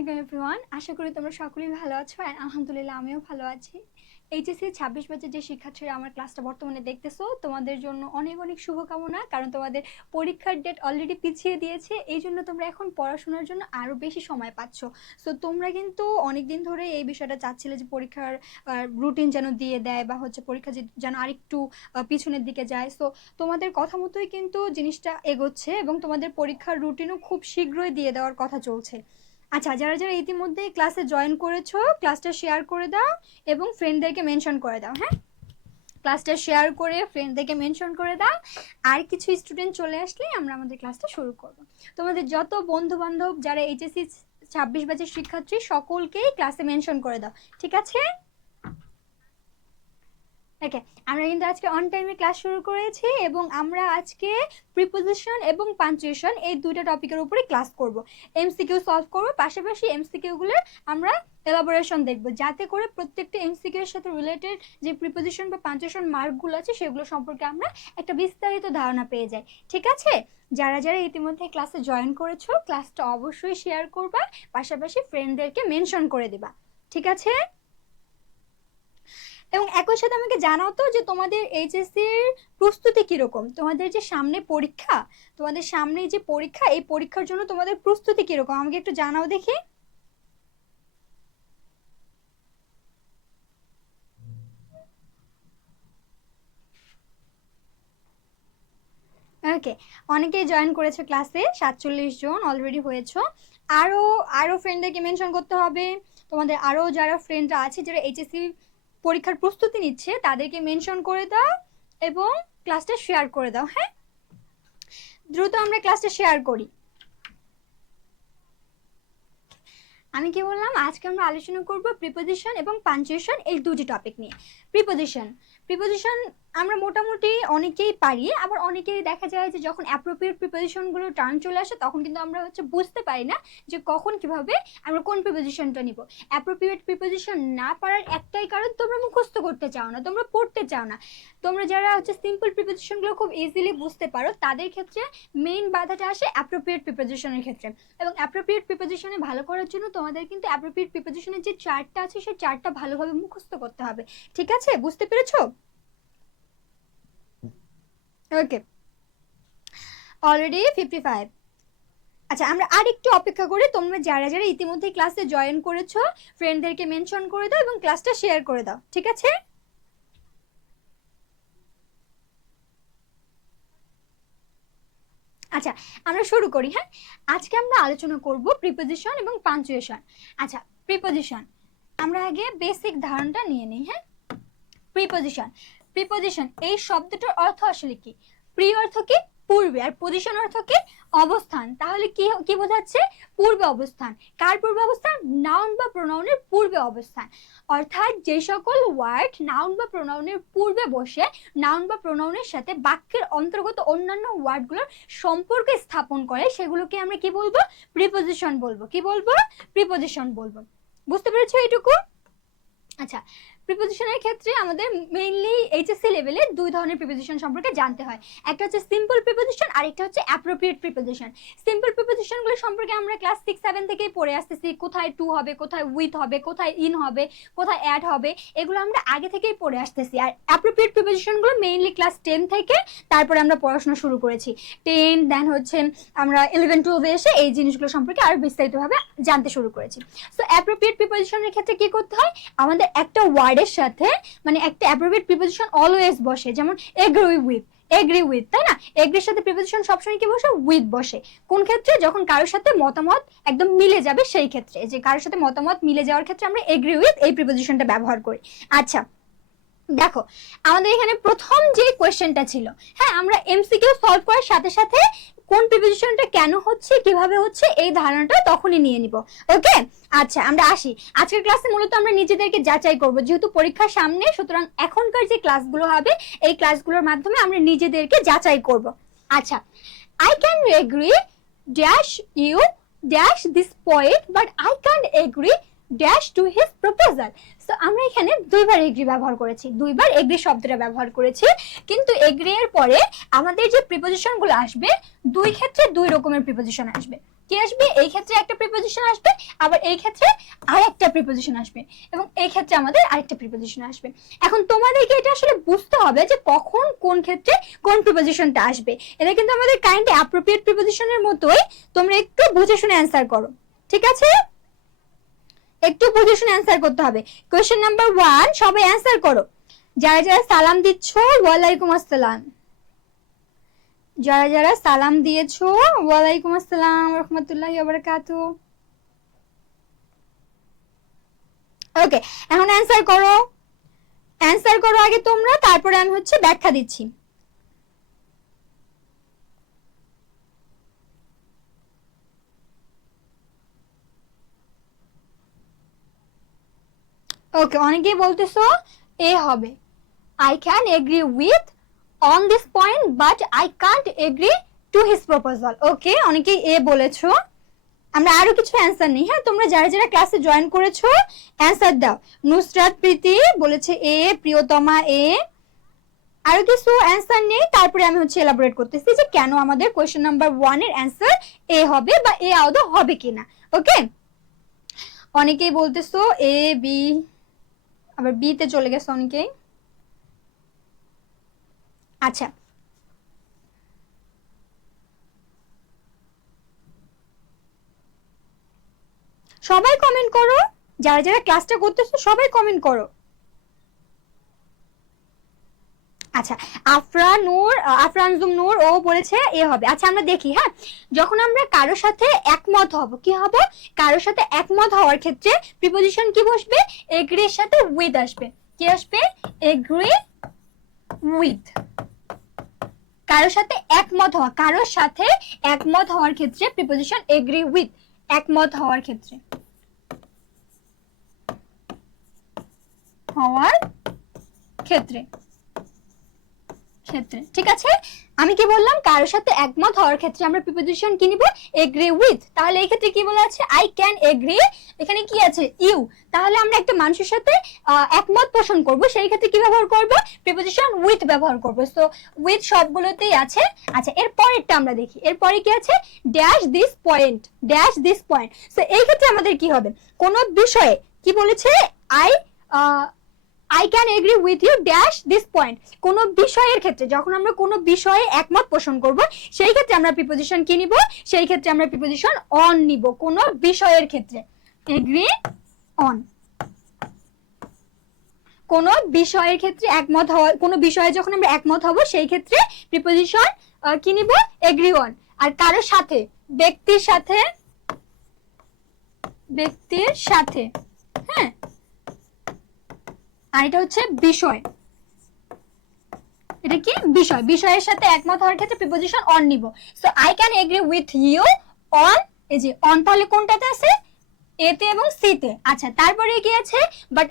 আলাইকুম এভরিওয়ান, আশা করি তোমরা সকলেই ভালো আছো। আর আলহামদুলিল্লাহ আমিও ভালো আছি। এইচএসসি 26 ব্যাচের যে শিক্ষার্থীরা আমার ক্লাসটা বর্তমানে দেখতেছো, তোমাদের জন্য অনেক অনেক শুভকামনা, কারণ তোমাদের পরীক্ষার ডেট অলরেডি পিছিয়ে দিয়েছে। এই জন্য তোমরা এখন পড়াশোনার জন্য আরও বেশি সময় পাচ্ছ। সো তোমরা কিন্তু অনেক দিন ধরে এই বিষয়টা চাচ্ছিলে যে পরীক্ষার রুটিন যেন দিয়ে দেয়, বা হচ্ছে পরীক্ষা যেন আরেকটু পিছনের দিকে যায়। সো তোমাদের কথা মতোই কিন্তু জিনিসটা এগোচ্ছে এবং তোমাদের পরীক্ষার রুটিনও খুব শীঘ্রই দিয়ে দেওয়ার কথা চলছে। আচ্ছা, যারা যারা ইতিমধ্যে ক্লাসে জয়েন করেছো, ক্লাসটা শেয়ার করে দাও এবং ফ্রেন্ডদেরকে মেনশন করে দাও। হ্যাঁ, ক্লাসটা শেয়ার করে ফ্রেন্ডদেরকে মেনশন করে দাও। আর কিছু স্টুডেন্ট চলে আসলেই আমরা আমাদের ক্লাসটা শুরু করব। তোমাদের যত বন্ধু বান্ধব যারা এইচএসসি 26 ব্যাচের শিক্ষার্থী, সকলকেই ক্লাসে মেনশন করে দাও, ঠিক আছে? ওকে, আমরা কিন্তু আজকে অন টাইমে ক্লাস শুরু করেছি এবং আমরা আজকে প্রিপোজিশন এবং পাঞ্চুয়েশন এই দুইটা টপিকের উপরে ক্লাস করব। এমসিকিউ সলভ করব, পাশাপাশি এমসিকিউগুলো আমরা এলাবোরেশন দেখব, যাতে করে প্রত্যেকটা এমসিকিউ এর সাথে রিলেটেড যে প্রিপোজিশন বা পাঞ্চুয়েশন মার্কগুলো আছে সেগুলো সম্পর্কে আমরা একটা বিস্তারিত ধারণা পেয়ে যাই, ঠিক আছে? যারা যারা ইতিমধ্যে ক্লাসে জয়েন করেছো, ক্লাসটা অবশ্যই শেয়ার করবা, পাশাপাশি ফ্রেন্ডদেরকে মেনশন করে দিবা, ঠিক আছে? এবং একই সাথে আমাকে জানাও তো যে তোমাদের এইচএসসির প্রস্তুতি কিরকম, তোমাদের যে সামনে পরীক্ষা, তোমাদের সামনে যে পরীক্ষা, এই পরীক্ষার জন্য তোমাদের প্রস্তুতি কিরকম আমাকে একটু জানাও দেখি। ওকে, অনেকেই জয়েন করেছে ক্লাসে, 47 জন অলরেডি হয়েছো। আরো আরো ফ্রেন্ডদেরকে মেনশন করতে হবে। তোমাদের আরো যারা ফ্রেন্ডরা আছে যারা এইচএসসি পরীক্ষার প্রস্তুতি নিচ্ছে, তাদেরকে মেনশন করে দাও এবং ক্লাসটা শেয়ার করে দাও। হ্যাঁ, দ্রুত আমরা ক্লাসটা শেয়ার করি। আমি কি বললাম, আজকে আমরা আলোচনা করব প্রিপোজিশন এবং পাঞ্চুয়েশন এই দুটি টপিক নিয়ে। প্রিপোজিশন প্রিপোজিশন আমরা মোটামুটি অনেকেই পারি, আবার অনেকেই দেখা যায় যে যখন অ্যাপ্রোপ্রিয়েট প্রিপোজিশনগুলো টার্ন চলে আসে তখন কিন্তু আমরা বুঝতে পারি না যে কখন কিভাবে আমরা কোন প্রিপোজিশনটা নিব। অ্যাপ্রোপ্রিয়েট প্রিপোজিশন না পারার একটাই কারণ, তোমরা মুখস্থ করতে চাও না, তোমরা পড়তে চাও না। তোমরা যারা সিম্পল প্রিপোজিশনগুলো খুব ইজিলি বুঝতে পারো, তাদের ক্ষেত্রে মেইন বাধাটা আসে অ্যাপ্রোপ্রিয়েট প্রিপোজিশনের ক্ষেত্রে। এবং অ্যাপ্রোপ্রিয়েট প্রিপোজিশনে ভালো করার জন্য তোমাদের কিন্তু অ্যাপ্রোপ্রিয়েট প্রিপোজিশনের যে চার্টটা আছে সেই চার্টটা ভালোভাবে মুখস্থ করতে হবে, ঠিক আছে? বুঝতে পেরেছো? ওকে, অলরেডি 55। আচ্ছা, আমরা আরেকটু অপেক্ষা করি। তোমরা যারা যারা ইতিমধ্যে ক্লাসে জয়েন করেছো, ফ্রেন্ডদেরকে মেনশন করে দাও এবং ক্লাসটা শেয়ার করে দাও, ঠিক আছে? আচ্ছা, আমরা শুরু করি। হ্যাঁ, আজকে আমরা আলোচনা করব প্রিপোজিশন এবং পাঞ্চুয়েশন। আচ্ছা, প্রিপোজিশন আমরা আগে বেসিক ধারণাটা নিয়ে নিই। হ্যাঁ, প্রিপোজিশন প্রিপোজিশন এই শব্দটার অর্থ আসলে কি? প্রি অর্থ কি? পূর্বে, আর পজিশন অর্থ কি? অবস্থান। তাহলে কি কি বোঝাচ্ছে? পূর্বে অবস্থান। কার পূর্বে অবস্থান? নাউন বা প্রোনাউনের পূর্বে অবস্থান। অর্থাৎ যে সকল ওয়ার্ড নাউন বা প্রোনাউনের পূর্বে বসে নাউন বা প্রোনাউনের সাথে বাক্যের অন্তর্গত অন্যান্য ওয়ার্ডগুলোর সম্পর্ক স্থাপন করে, সেগুলোকে আমরা কি বলবো? প্রিপোজিশন বলবো। কি বলবো? প্রিপোজিশন বলবো। বুঝতে পেরেছো এইটুকু? আচ্ছা, প্রিপোজিশনের ক্ষেত্রে আমাদের মেইনলি এইচএসসি লেভেলে দুই ধরনের প্রিপোজিশন সম্পর্কে জানতে হয়। একটা হচ্ছে সিম্পল প্রিপোজিশন, আর একটা হচ্ছে অ্যাপ্রোপ্রিয়েট প্রিপোজিশন। সিম্পল প্রিপোজিশনগুলো সম্পর্কে আমরা ক্লাস 6-7 থেকেই পড়ে আসতেছি। কোথায় টু হবে, কোথায় উইথ হবে, কোথায় ইন হবে, কোথায় অ্যাড হবে, এগুলো আমরা আগে থেকেই পড়ে আসতেছি। আর অ্যাপ্রোপ্রিয়েট প্রিপোজিশনগুলো মেইনলি ক্লাস 10 থেকে তারপরে আমরা পড়াশোনা শুরু করেছি। 10 দেন হচ্ছে আমরা 11-12 এসে এই জিনিসগুলো সম্পর্কে আরো বিস্তারিতভাবে জানতে শুরু করেছি। সো অ্যাপ্রোপ্রিয়েট প্রিপোজিশনের ক্ষেত্রে কি করতে হয়? আমাদের একটা ওয়ার্ডের সাথে মানে একটা অ্যাপ্রোপ্রিয়েট প্রিপোজিশন অলওয়েজ বসে, যেমন এগ্রি উইথ, তাই না? এগ্রির সাথে প্রিপোজিশন সবসময় কি বসে? উইথ বসে। কোন ক্ষেত্রে? যখন কারোর সাথে মতামত একদম মিলে যাবে সেই ক্ষেত্রে, যে কারোর সাথে মতামত মিলে যাওয়ার ক্ষেত্রে আমরা এগ্রি উইথ এই প্রিপোজিশনটা ব্যবহার করি। আচ্ছা, দেখো আমাদের এখানে প্রথম যে কোয়েশ্চেনটা ছিল, হ্যাঁ, আমরা এমসিকিউ সলভ করার সাথে সাথে কোন প্রিপোজিশনটা কেন হচ্ছে, কিভাবে হচ্ছে, এই ধারণাটা তখনই নিয়ে নিব। ওকে, আচ্ছা আমরা আসি। আজকের ক্লাসে মূলত আমরা নিজেদেরকে যাচাই করব, যেহেতু পরীক্ষার সামনে, সুতরাং এখনকার যে ক্লাসগুলো হবে এই ক্লাসগুলোর মাধ্যমে আমরা নিজেদেরকে যাচাই করব। আচ্ছা, I can agree dash you dash this point, but I can't agree dash to his proposal. So আমরা এখানে দুইবার এগ্রি ব্যবহার করেছি, দুইবার এগ্রি শব্দটা ব্যবহার করেছি। কিন্তু এগ্রি এর পরে আমাদের যে প্রিপোজিশনগুলো আসবে, দুই ক্ষেত্রে দুই রকমের প্রিপোজিশন আসবে। কি আসবে, এই ক্ষেত্রে একটা প্রিপোজিশন আসবে, আবার এই ক্ষেত্রে আরেকটা প্রিপোজিশন আসবে, এবং এই ক্ষেত্রে আমাদের আরেকটা প্রিপোজিশন আসবে। এখন তোমাদেরকে এটা আসলে বুঝতে হবে যে কখন কোন ক্ষেত্রে কোন প্রিপোজিশনটা আসবে। এটা কিন্তু আমাদের কাইন্ডলি অ্যাপ্রোপ্রিয়েট প্রিপোজিশনের মতোই, তোমরা একটু বুঝে শুনে অ্যান্সার করো, ঠিক আছে? একটু বুঝে শুনে অ্যান্সার করতে হবে। কোয়েশ্চেন নাম্বার 1 সবাই অ্যান্সার করো। যারা যারা সালাম দিচ্ছ ওয়ালাইকুম আসসালাম, যারা যারা সালাম দিয়েছো ওয়ালাইকুম আসসালাম রাহমাতুল্লাহি ওয়া বারাকাতুহু। ওকে, এখন অ্যান্সার করো, অ্যান্সার করো আগে তোমরা, তারপরে আমি হচ্ছে ব্যাখ্যা দিচ্ছি। ওকে, অনেকেই বলতেছো এ হবে, I can agree with on this point but I can't agree to his proposal. ওকে, অনেকেই এ বলেছো। আমরা আরো কিছু অ্যান্সার নেই, হ্যাঁ? তোমরা যারা যারা ক্লাসে জয়েন করেছো অ্যান্সার দাও। নুসরাত প্রীতি বলেছে এ, প্রিয়তমা এ। আরো কিছু অ্যান্সার নেই, তারপরে আমি হচ্ছে এলাবোরেট করতেছি যে কেন আমাদের কোয়েশ্চেন নাম্বার 1 এর অ্যান্সার এ হবে বা এ আদৌ হবে কিনা। ওকে, অনেকেই বলতেছো এ বি, আবার বি তে চলে গেছে অনেকেই। আচ্ছা, সবাই কমেন্ট করো, যারা যারা ক্লাসটা করতেছো সবাই কমেন্ট করো। আচ্ছা, আফরানজুম নূর ও বলেছে এ হবে। আচ্ছা, আমরা দেখি, হ্যাঁ, যখন আমরা কারোর সাথে একমত হব, কি হব, কারোর সাথে একমত হওয়ার ক্ষেত্রে প্রিপোজিশন কি বসবে, এগ্রি এর সাথে উইথ আসবে। কি আসবে, এগ্রি উইথ। কারোর সাথে একমত হওয়া, কারোর সাথে একমত হওয়ার ক্ষেত্রে প্রিপোজিশন এগ্রি উইথ, একমত হওয়ার ক্ষেত্রে, হওয়ার ক্ষেত্রে, ক্ষেত্রে, ঠিক আছে? আমি কি বললাম, কারোর সাথে একমত হওয়ার ক্ষেত্রে আমরা প্রিপোজিশন কি নিব, এগ্রি উইথ। তাহলে এই ক্ষেত্রে কি বলা আছে, আই ক্যান এগ্রি, এখানে কি আছে, ইউ। তাহলে আমরা একটা মানুষের সাথে একমত পোষণ করব, সেই ক্ষেত্রে কি ব্যবহার করব, প্রিপোজিশন উইথ ব্যবহার করব। সো উইথ সবগুলোতেই আছে। আচ্ছা, এর পরেরটা আমরা দেখি, এর পরে কি আছে, dash this point, dash this point. So এই ক্ষেত্রে আমাদের কি হবে, কোন বিষয়ে কি বলেছে, I can agree with you dash this point। কোন বিষয়ের ক্ষেত্রে, যখন আমরা কোন বিষয়ে একমত পোষণ করব, সেই ক্ষেত্রে আমরা প্রিপোজিশন কি নিব, সেই ক্ষেত্রে আমরা প্রিপোজিশন অন নিব। কোন বিষয়ের ক্ষেত্রে এগ্রি অন, কোন বিষয়ের ক্ষেত্রে একমত হওয়া, কোন বিষয়ে যখন আমরা একমত হব সেই ক্ষেত্রে প্রিপোজিশন কি নিব, এগ্রি অন। আর কারোর সাথে, ব্যক্তির সাথে, ব্যক্তির সাথে, হ্যাঁ, আর এটা হচ্ছে বিষয়, এটা কি বিষয়, বিষয়ের সাথে একমত হওয়ার ক্ষেত্রে প্রিপোজিশন অন নিব। So I can agree with you on, এই যে অন তাহলে কোনটাতে আছে, এ তে এবং সি তে। আচ্ছা, তারপরে কি আছে, but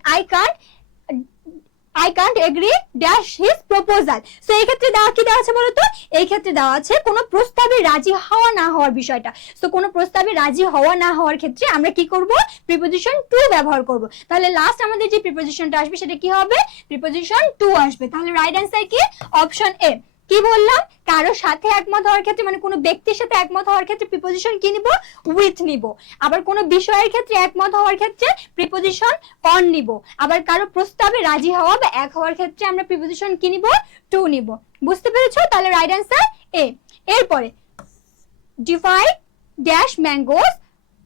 I can't agree dash his proposal। So এই ক্ষেত্রে দেওয়া কি দেওয়া আছে বলতো, এই ক্ষেত্রে দেওয়া আছে কোন প্রস্তাবে রাজি হওয়া না হওয়ার বিষয়টা। সো কোন প্রস্তাবে রাজি হওয়া না হওয়ার ক্ষেত্রে আমরা কি করব, প্রিপোজিশন টু ব্যবহার করব। তাহলে লাস্ট আমাদের যে প্রিপোজিশনটা আসবে সেটা কি হবে, প্রিপোজিশন টু আসবে। তাহলে রাইট অ্যান্সার কি, অপশন এ। কি বললাম, কারোর সাথে একমত হওয়ার ক্ষেত্রে, মানে কোনো ব্যক্তির সাথে একমত হওয়ার ক্ষেত্রে প্রিপোজিশন কি নিব, উইথ নিব। আবার কোনো বিষয়ের ক্ষেত্রে একমত হওয়ার ক্ষেত্রে প্রিপোজিশন অন নিব। আবার কারো প্রস্তাবে রাজি হওয়া বা এক হওয়ার ক্ষেত্রে আমরা প্রিপোজিশন কি নিব, টু নিব। বুঝতে পেরেছো? তাহলে রাইট অ্যান্সার এ। এরপরে divide dash mangoes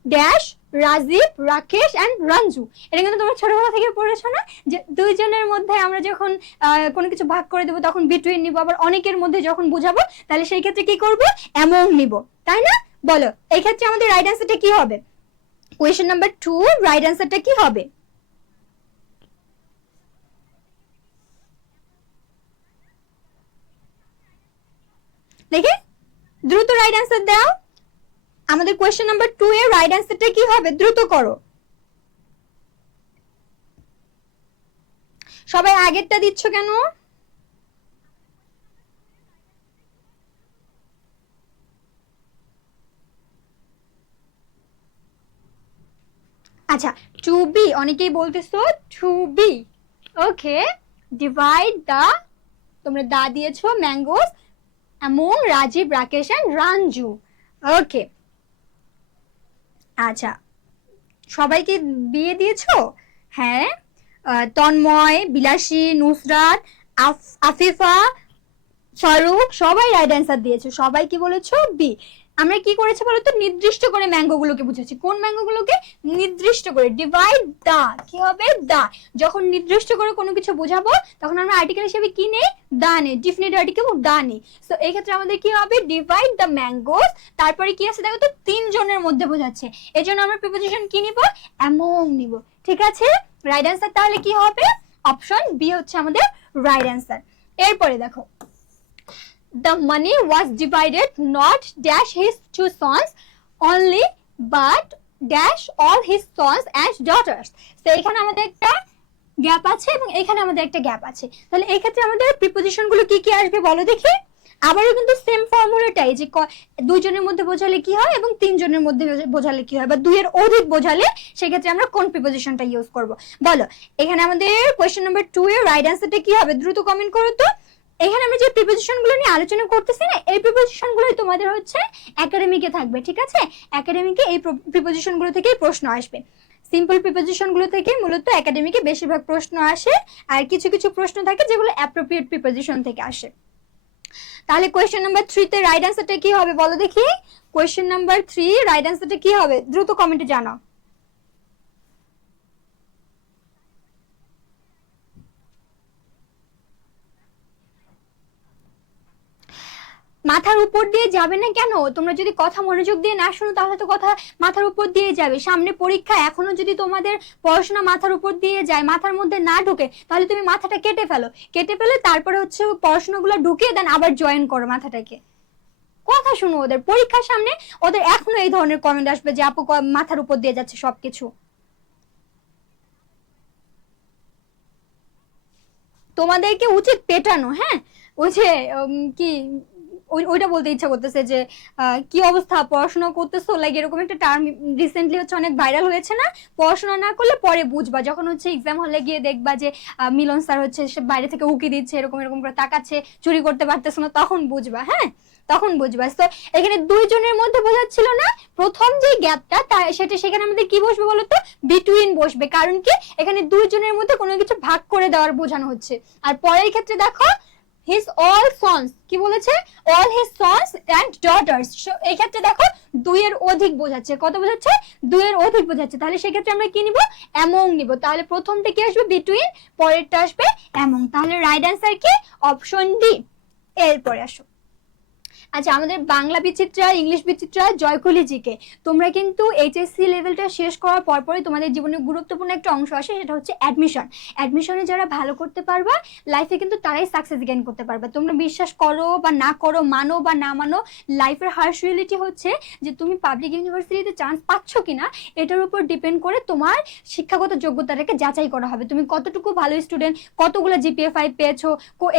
dash Rajib Rakesh and Ranju. এটা কিন্তু তোমরা ছোটবেলা থেকে পড়েছো না, যে দুইজনের মধ্যে আমরা যখন কোনো কিছু ভাগ করে দেবো তখন বিটুইন নিব, আবার অনেকের মধ্যে যখন বুঝাবো তাহলে সেই ক্ষেত্রে কি করব, অ্যামং নিব, তাই না? বলো, এই ক্ষেত্রে আমাদের রাইট অ্যান্সারটা কি হবে, কোয়েশ্চেন নাম্বার 2 রাইট অ্যান্সারটা কি হবে? দেখে দ্রুত রাইট অ্যান্সার দাও। আমাদের কোয়েশ্চেন নাম্বার 2 এর রাইট অ্যান্সারটা কি হবে, দ্রুত করো। সবাই আগেরটা দিচ্ছ কেন? আচ্ছা, টু বি, অনেকেই বলতেছো to be. Okay, divide the, তোমরা দা দিয়েছো, mangoes among Rajib Rakesh and Ranju. Okay, আচ্ছা, সবাইকে বিয়ে দিয়েছো? হ্যাঁ, তন্ময়, বিলাসী, নুসরাত, আফিফা, ফারুক সবাই রাইট অ্যান্সার দিয়েছে। সবাই কি বলেছো? বি। আমরা কি করেছি বলতো, নির্দিষ্ট করে ম্যাঙ্গো গুলোকে বুঝেছি। কোন ম্যাঙ্গো গুলোকে? নির্দিষ্ট করে। ডিভাইড দা, কি হবে? দা। যখন নির্দিষ্ট করে কোনো কিছু বোঝাবো তখন আমরা আর্টিকেল হিসেবে কি নেই? দা নেই, ডিফিনিট আর্টিকেল দা নেই। সো এই ক্ষেত্রে আমাদের কি হবে? Divide the mangoes. তারপরে কি আছে দেখো তো, তিনজনের মধ্যে বোঝাচ্ছে, এই জন্য আমরা প্রিপোজিশন কি নিব? অ্যামং নিব। ঠিক আছে, রাইট অ্যান্সার তাহলে কি হবে? অপশন বি হচ্ছে আমাদের রাইট অ্যান্সার। এরপরে দেখো, the money was divided not dash his two sons only but dash all his sons and daughters। তো এখানে আমাদের একটা গ্যাপ আছে এবং এখানে আমাদের একটা গ্যাপ আছে। তাহলে এই ক্ষেত্রে আমাদের প্রিপোজিশন গুলো কি কি আসবে বলো দেখি। আবারও কিন্তু সেম ফর্মুলাটাই, যে দুইজনের মধ্যে বোঝালে কি হয় এবং তিনজনের মধ্যে বোঝালে কি হয়, বা দুইয়ের অধিক বোঝালে সেক্ষেত্রে আমরা কোন প্রিপোজিশনটা ইউজ করব বলো। এখানে আমাদের কোয়েশ্চেন নাম্বার 2 এর রাইট অ্যান্সারটা কি হবে? দ্রুত কমেন্ট করো তো। এখানে আমরা যে প্রিপোজিশন গুলো নিয়ে আলোচনা করতেছি না, এই প্রিপোজিশন গুলোই তোমাদের হচ্ছে একাডেমিকে থাকবে। ঠিক আছে, একাডেমিকে এই প্রিপোজিশন গুলো থেকেই প্রশ্ন আসবে। সিম্পল প্রিপোজিশন গুলো থেকে মূলত একাডেমিকে বেশিরভাগ প্রশ্ন আসে, আর কিছু কিছু প্রশ্ন থাকে যেগুলো অ্যাপ্রোপ্রিয়েট প্রিপোজিশন থেকে আসে। তাহলে কোয়েশ্চেন নাম্বার 3 তে রাইট অ্যান্সারটা কি হবে বলো দেখি। কোয়েশ্চেন নাম্বার 3 রাইট অ্যান্সারটা কি হবে? দ্রুত কমেন্টে জানাও। মাথার উপর দিয়ে যাবে না কেন? তোমরা যদি কথা মনোযোগ দিয়ে না শোনো তাহলে তো কথা মাথার উপর দিয়ে যাবে। সামনে পরীক্ষা, এখনো যদি তোমাদের পড়াশোনা মাথার উপর দিয়ে যায়, মাথার মধ্যে না ঢোকে, তাহলে তুমি মাথাটা কেটে ফেলো। কেটে ফেলে তারপরে হচ্ছে পড়াশোনাগুলো ঢুকিয়ে দেন, আবার জয়েন করো মাথাটাকে। কথা শুনো, ওদের পরীক্ষার সামনে ওদের এখনো এই ধরনের কমেন্ট আসবে যে আপু মাথার উপর দিয়ে যাচ্ছে সবকিছু। তোমাদেরকে উচিত পেটানো। হ্যাঁ, ওই যে কি ওইটা বলতে ইচ্ছা করতেছে যে কি অবস্থা, পড়াশোনা করতেছো, লাইক এরকম একটা টার্ম রিসেন্টলি হচ্ছে অনেক ভাইরাল হয়েছে না, পড়াশোনা না করলে পরে বুঝবা, যখন হচ্ছে এক্সাম হলে গিয়ে দেখবা যে মিলন স্যার হচ্ছে সে বাইরে থেকে উকি দিচ্ছে, এরকম এরকম করে তাকাচ্ছে, চুরি করতে পারতেছো না, তখন বুঝবা। হ্যাঁ, তখন বুঝবা। তো এখানে দুইজনের মধ্যে বোঝাচ্ছিল না, প্রথম যে গ্যাপটা সেটা, সেখানে আমাদের কি বসবে বলতো? বিটুইন বসবে। কারণ কি, এখানে দুইজনের মধ্যে কোনো কিছু ভাগ করে দেওয়ার বোঝানো হচ্ছে। আর পরের ক্ষেত্রে দেখো, হিজ অল সন্স, কি বলেছে? All his sons and daughters. এই ক্ষেত্রে দেখো দুইয়ের অধিক বোঝাচ্ছে। কত বোঝাচ্ছে? দুইয়ের অধিক বোঝাচ্ছে। তাহলে সেক্ষেত্রে আমরা কি নিব? অ্যামং নিব। তাহলে প্রথমটা কি আসবে? বিটুইন, পরেরটা আসবে অ্যামং। তাহলে রাইট অ্যান্সার কি? Option D. এরপরে আসো, আচ্ছা আমাদের বাংলা বিচিত্রা, ইংলিশ বিচিত্রা, জয়কলি জিকে, তোমরা কিন্তু এইচএসসি লেভেলটা শেষ করার পরপরই তোমাদের জীবনে গুরুত্বপূর্ণ একটা অংশ আসে, সেটা হচ্ছে অ্যাডমিশন। অ্যাডমিশনে যারা ভালো করতে পারবা লাইফে কিন্তু তারাই সাকসেস গেইন করতে পারবে। তোমরা বিশ্বাস করো বা না করো, মানো বা না মানো, লাইফের হার্শ রিয়েলিটি হচ্ছে যে তুমি পাবলিক ইউনিভার্সিটিতে চান্স পাচ্ছ কিনা এটার উপর ডিপেন্ড করে তোমার শিক্ষাগত যোগ্যতাটাকে যাচাই করা হবে। তুমি কতটুকু ভালো স্টুডেন্ট, কতগুলো জিপিএ 5 পেয়েছো,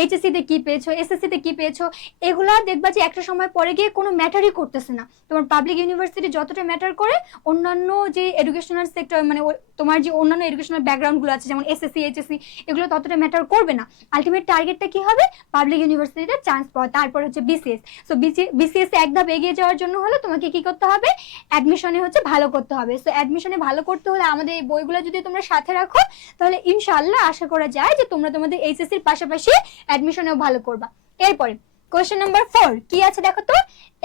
এইচএসসি তে কি পেয়েছো, এসএসসি তে কি পেয়েছো, এগুলা দেখবা যে একটা সময় পরে গিয়ে কোনো ম্যাটারই করতেছে না। তোমার পাবলিক ইউনিভার্সিটি যতটা ম্যাটার করে, অন্যান্য যে এডুকেশনাল সেক্টর, মানে তোমার যে অন্যান্য এডুকেশনাল ব্যাকগ্রাউন্ড গুলো আছে যেমন এসএসসি, এইচএসসি, এগুলো ততটা ম্যাটার করবে না। আলটিমেট টার্গেটটা কি হবে? পাবলিক ইউনিভার্সিটিতে চান্স পাওয়া। তারপর হচ্ছে বিসিএস। সো বিসিএস এক ধাপ এগিয়ে যাওয়ার জন্য হলে তোমাকে কি করতে হবে? অ্যাডমিশনে হচ্ছে ভালো করতে হবে। সো অ্যাডমিশনে ভালো করতে হলে আমাদের এই বইগুলো যদি তোমরা সাথে রাখো, তাহলে ইনশাআল্লাহ আশা করা যায় যে তোমরা তোমাদের এইচএসসির পাশাপাশি অ্যাডমিশনেও ভালো করবা। এরপরে কোশ্চেন নাম্বার 4 কি আছে দেখো তো।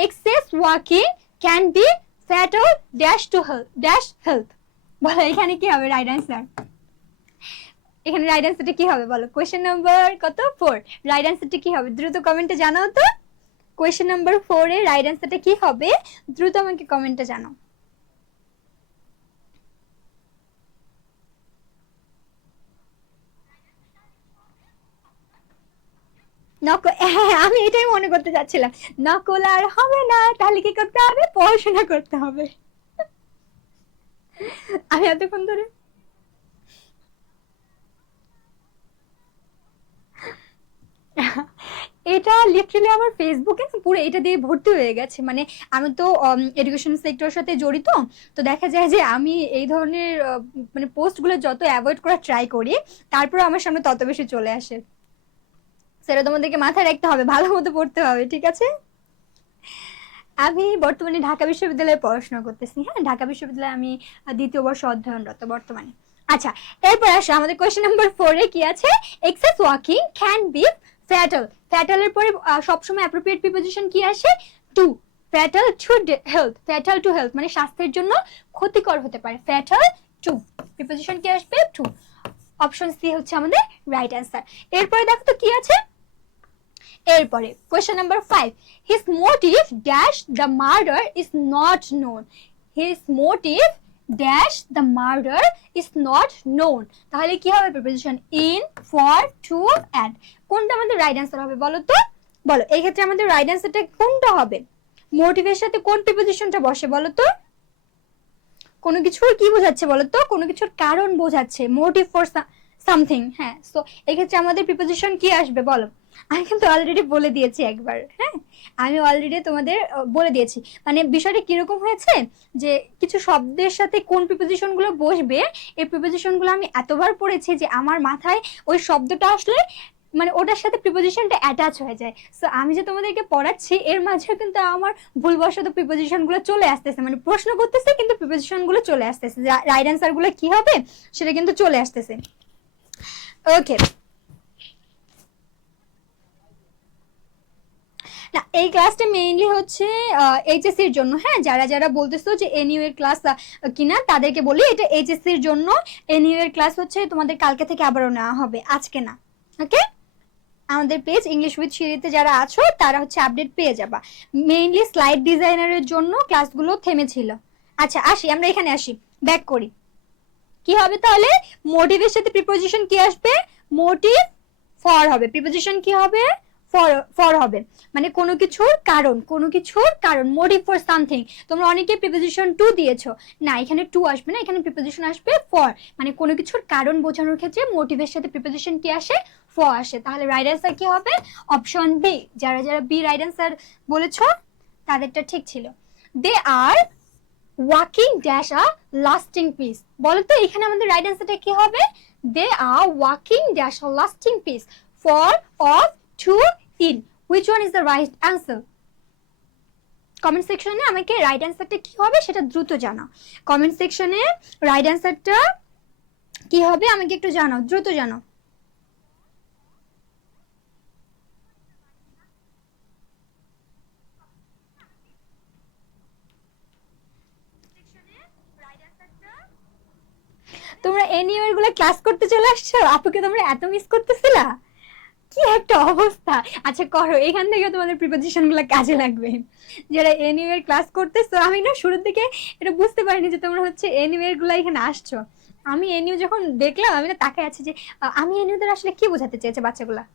Excess walking can be fatal dash to dash health. বলো এখানে কি হবে রাইট অ্যান্সার? এখানে রাইট অ্যান্সারটা কি হবে বলো? কোশ্চেন নাম্বার কত? 4। রাইট অ্যান্সারটা কি হবে দ্রুত কমেন্টে জানাও তো। কোশ্চেন নাম্বার 4 এর রাইট অ্যান্সারটা কি হবে দ্রুত আমাকে কমেন্টে জানাও। হ্যাঁ, আমি এটাই মনে করতে চাচ্ছিলাম, নকল আর হবে না, তাহলে কি করতে হবে? পড়াশোনা করতে হবে। আমি এতক্ষণ ধরে এটা লিটারালি আমার ফেসবুকে না পুরো এটা দিয়ে ভর্তি হয়ে গেছে। মানে আমি তো এডুকেশন সেক্টরের সাথে জড়িত, তো দেখা যায় যে আমি এই ধরনের মানে পোস্টগুলো যত অ্যাভয়েড করার ট্রাই করি, তারপর আমার সামনে তত বেশি চলে আসে। সেটা তোমাদেরকে মাথায় রাখতে হবে, ভালো মতো পড়তে হবে। ঠিক আছে, আমি বর্তমানে ঢাকা বিশ্ববিদ্যালয়ে পড়াশোনা করতেছি। হ্যাঁ, ঢাকা বিশ্ববিদ্যালয়ে আমি দ্বিতীয় বর্ষ অধ্যয়নরত বর্তমানে। আচ্ছা, এরপর আসো আমাদের কোয়েশ্চেন নাম্বার 4 এ কি আছে? Excess walking can be fatal. ফ্যাটালের পরে সবসময় অ্যাপ্রোপ্রিয়েট প্রিপোজিশন কি আসে? To. Fatal to health, fatal to health মানে স্বাস্থ্যের জন্য ক্ষতিকর হতে পারে। ফ্যাটাল টু, প্রিপোজিশন কি আসবে? টু। অপশন সি হচ্ছে আমাদের রাইট অ্যান্সার। এরপরে দেখো তো কি আছে। এরপরে question number 5, his motive dash the murder is not known. His motive dash the murder is not known. তাহলে কি হবে? Preposition in, for, to, at. কোনটা আমাদের রাইট অ্যান্সার হবে বলো তো? বলো এই ক্ষেত্রে আমাদের রাইট অ্যান্সারটা কোনটা হবে? মোটিভের সাথে কোন প্রিপোজিশনটা বসে বলো তো? কোনো কিছুর কি বোঝাচ্ছে বলো তো? কোনো কিছুর কারণ বোঝাচ্ছে, মোটিভ ফর সামথিং। হ্যাঁ, সো এক্ষেত্রে আমাদের প্রিপোজিশন কি আসবে বলো? আমি কিন্তু অলরেডি বলে দিয়েছি একবার। হ্যাঁ, আমি অলরেডি তোমাদের বলে দিয়েছি। মানে বিষয়টা কিরকম হয়েছে যে কিছু শব্দের সাথে কোন প্রিপোজিশন গুলো বসবে, এই প্রিপোজিশন গুলো আমি এতবার পড়েছি যে আমার মাথায় ওই শব্দটা আসলে মানে ওটার সাথে প্রিপোজিশনটা অ্যাটাচ হয়ে যায়। সো আমি যে তোমাদেরকে পড়াচ্ছি এর মাঝে কিন্তু আমার ভুলবশত প্রিপোজিশন গুলো চলে আসতেছে, মানে প্রশ্ন করতেছে কিন্তু প্রিপোজিশন গুলো চলে আসতেছে, রাইট অ্যান্সার গুলো কি হবে সেটা কিন্তু চলে আসতেছে। ওকে, না এই ক্লাসটা মেইনলি হচ্ছে এইচএসসি এর জন্য। হ্যাঁ, যারা যারা বলতেছো যে এনইউ এর ক্লাস কিনা তাদেরকে বলি এটা এইচএসসি এর জন্য। এনইউ এর ক্লাস হচ্ছে তোমাদের কালকে থেকে আবারও নেওয়া হবে, আজকে না। ওকে, আমাদের পেজ ইংলিশ উইথ সিঁড়িতে যারা আছো তারা হচ্ছে আপডেট পেয়ে যাবা। মেইনলি স্লাইড ডিজাইনারের জন্য ক্লাসগুলো থেমেছিল। আচ্ছা আসি, আমরা এখানে আসি, ব্যাক করি। কি হবে তাহলে? মোটিভের সাথে প্রিপোজিশন কি আসবে? মোটিভ ফর হবে। প্রিপোজিশন কি হবে? ফর হবে। মানে কোনো কিছুর কারণ, কোনো কিছুর কারণ, মোটিভ ফর সামথিং। তোমরা অনেকে প্রিপোজিশন টু দিয়েছো, না এখানে টু আসবে না, এখানে প্রিপোজিশন আসবে ফর। মানে কোনো কিছুর কারণ বোঝানোর ক্ষেত্রে মোটিভের সাথে প্রিপোজিশন কি আসে? ফর আসে। তাহলে রাইট অ্যান্সার কি হবে? Option B. যারা যারা বি রাইট অ্যান্সার বলেছো তাদেরটা ঠিক ছিল। They are working dash a lasting peace. বলো তো এখানে আমাদের রাইট অ্যান্সারটা কি হবে? They are working dash a lasting peace, for, of, to, in. Which one is the right answer? Comment সেকশনে আমাকে রাইট অ্যান্সারটা কি হবে সেটা দ্রুত জানাও। কমেন্ট সেকশনে রাইট অ্যান্সারটা কি হবে আমাকে একটু জানাও, দ্রুত জানাও। তোমরা এনইউ এর গুলো ক্লাস করতে চলে আসছো, আপুকে তোমরা এত মিস করতেছিলা, কি একটা অবস্থা। আচ্ছা করো, এখান থেকে তোমাদের প্রিপোজিশন গুলো কাজে লাগবে। যারা এনইউ এর ক্লাস করতেছো, আমি না শুরুর দিকে এটা বুঝতে পারিনি যে তোমরা হচ্ছে এনইউ এর গুলো এখানে আসছো। আমি এনইউ যখন দেখলাম আমি না তাকায় আছি যে আমি এনইউ দের আসলে কি বোঝাতে চেয়েছে বাচ্চাগুলা।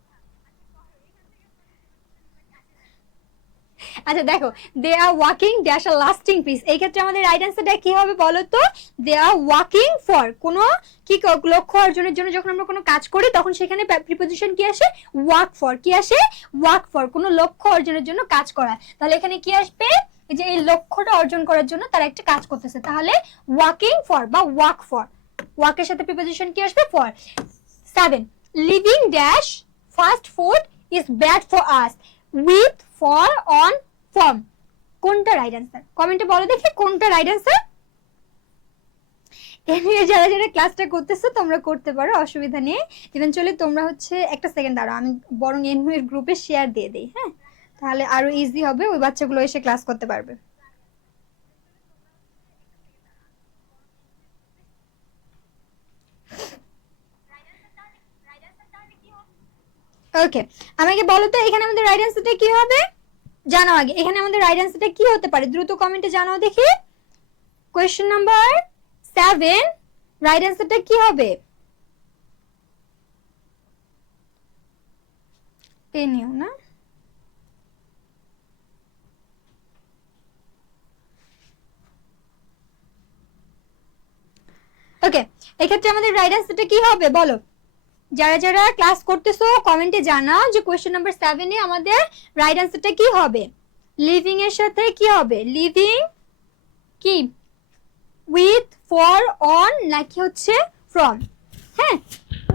আচ্ছা দেখো, they are working dash a lasting peace, এই ক্ষেত্রে আমাদের রাইট অ্যান্সারটা কি হবে বলো তো? দে আর ওয়াকিং ফর, কোনো কি লক্ষ্য অর্জনের জন্য যখন আমরা কোনো কাজ করি তখন সেখানে প্রিপোজিশন কি আসে? Work for. কি আসে? ওয়ার্ক ফর, কোনো লক্ষ্য অর্জনের জন্য কাজ করা। তাহলে এখানে কি আসবে? এই যে এই লক্ষ্যটা অর্জন করার জন্য তারা একটা কাজ করতেছে, তাহলে ওয়াকিং ফর বা ওয়ার্ক ফর। ওয়ার্কের সাথে প্রিপোজিশন কি আসবে? For. 7, living dash fast food is bad for us, with, for, on, form. কোনটা রাইট অ্যান্সার? কমেন্টে বলো দেখি কোনটা রাইট অ্যান্সার। এনিওয়ে যারা যারা ক্লাসটা করতেছো তোমরা করতে পারো, অসুবিধা নেই। ইভেনচুয়ালি তোমরা হচ্ছে একটা সেকেন্ড দাঁড়াও, আমি বরং এনিওয়ে গ্রুপে শেয়ার দিয়ে দেই। হ্যাঁ, তাহলে আরো ইজি হবে, ওই বাচ্চাগুলো এসে ক্লাস করতে পারবে। ওকে, আমাকে বলো তো এখানে আমাদের রাইট অ্যান্সারটা কি হবে? জানাও আগে, এখানে আমাদের রাইট অ্যান্সারটা কি হতে পারে? দ্রুত কমেন্টে জানাও দেখি। কোয়েশ্চেন নাম্বার 7 রাইট অ্যান্সারটা কি হবে? এনিও না, ওকে, এক্ষেত্রে আমাদের রাইট অ্যান্সারটা কি হবে বলো? যারা যারা ক্লাস করতেছো কমেন্টে জানাও যে কোয়েশ্চেন নাম্বার 7 এ আমাদের রাইট অ্যান্সারটা কি হবে? লিভিং এর সাথে কি হবে? লিভিং কি উইথ, ফর, অন নাকি হচ্ছে ফ্রম? হ্যাঁ,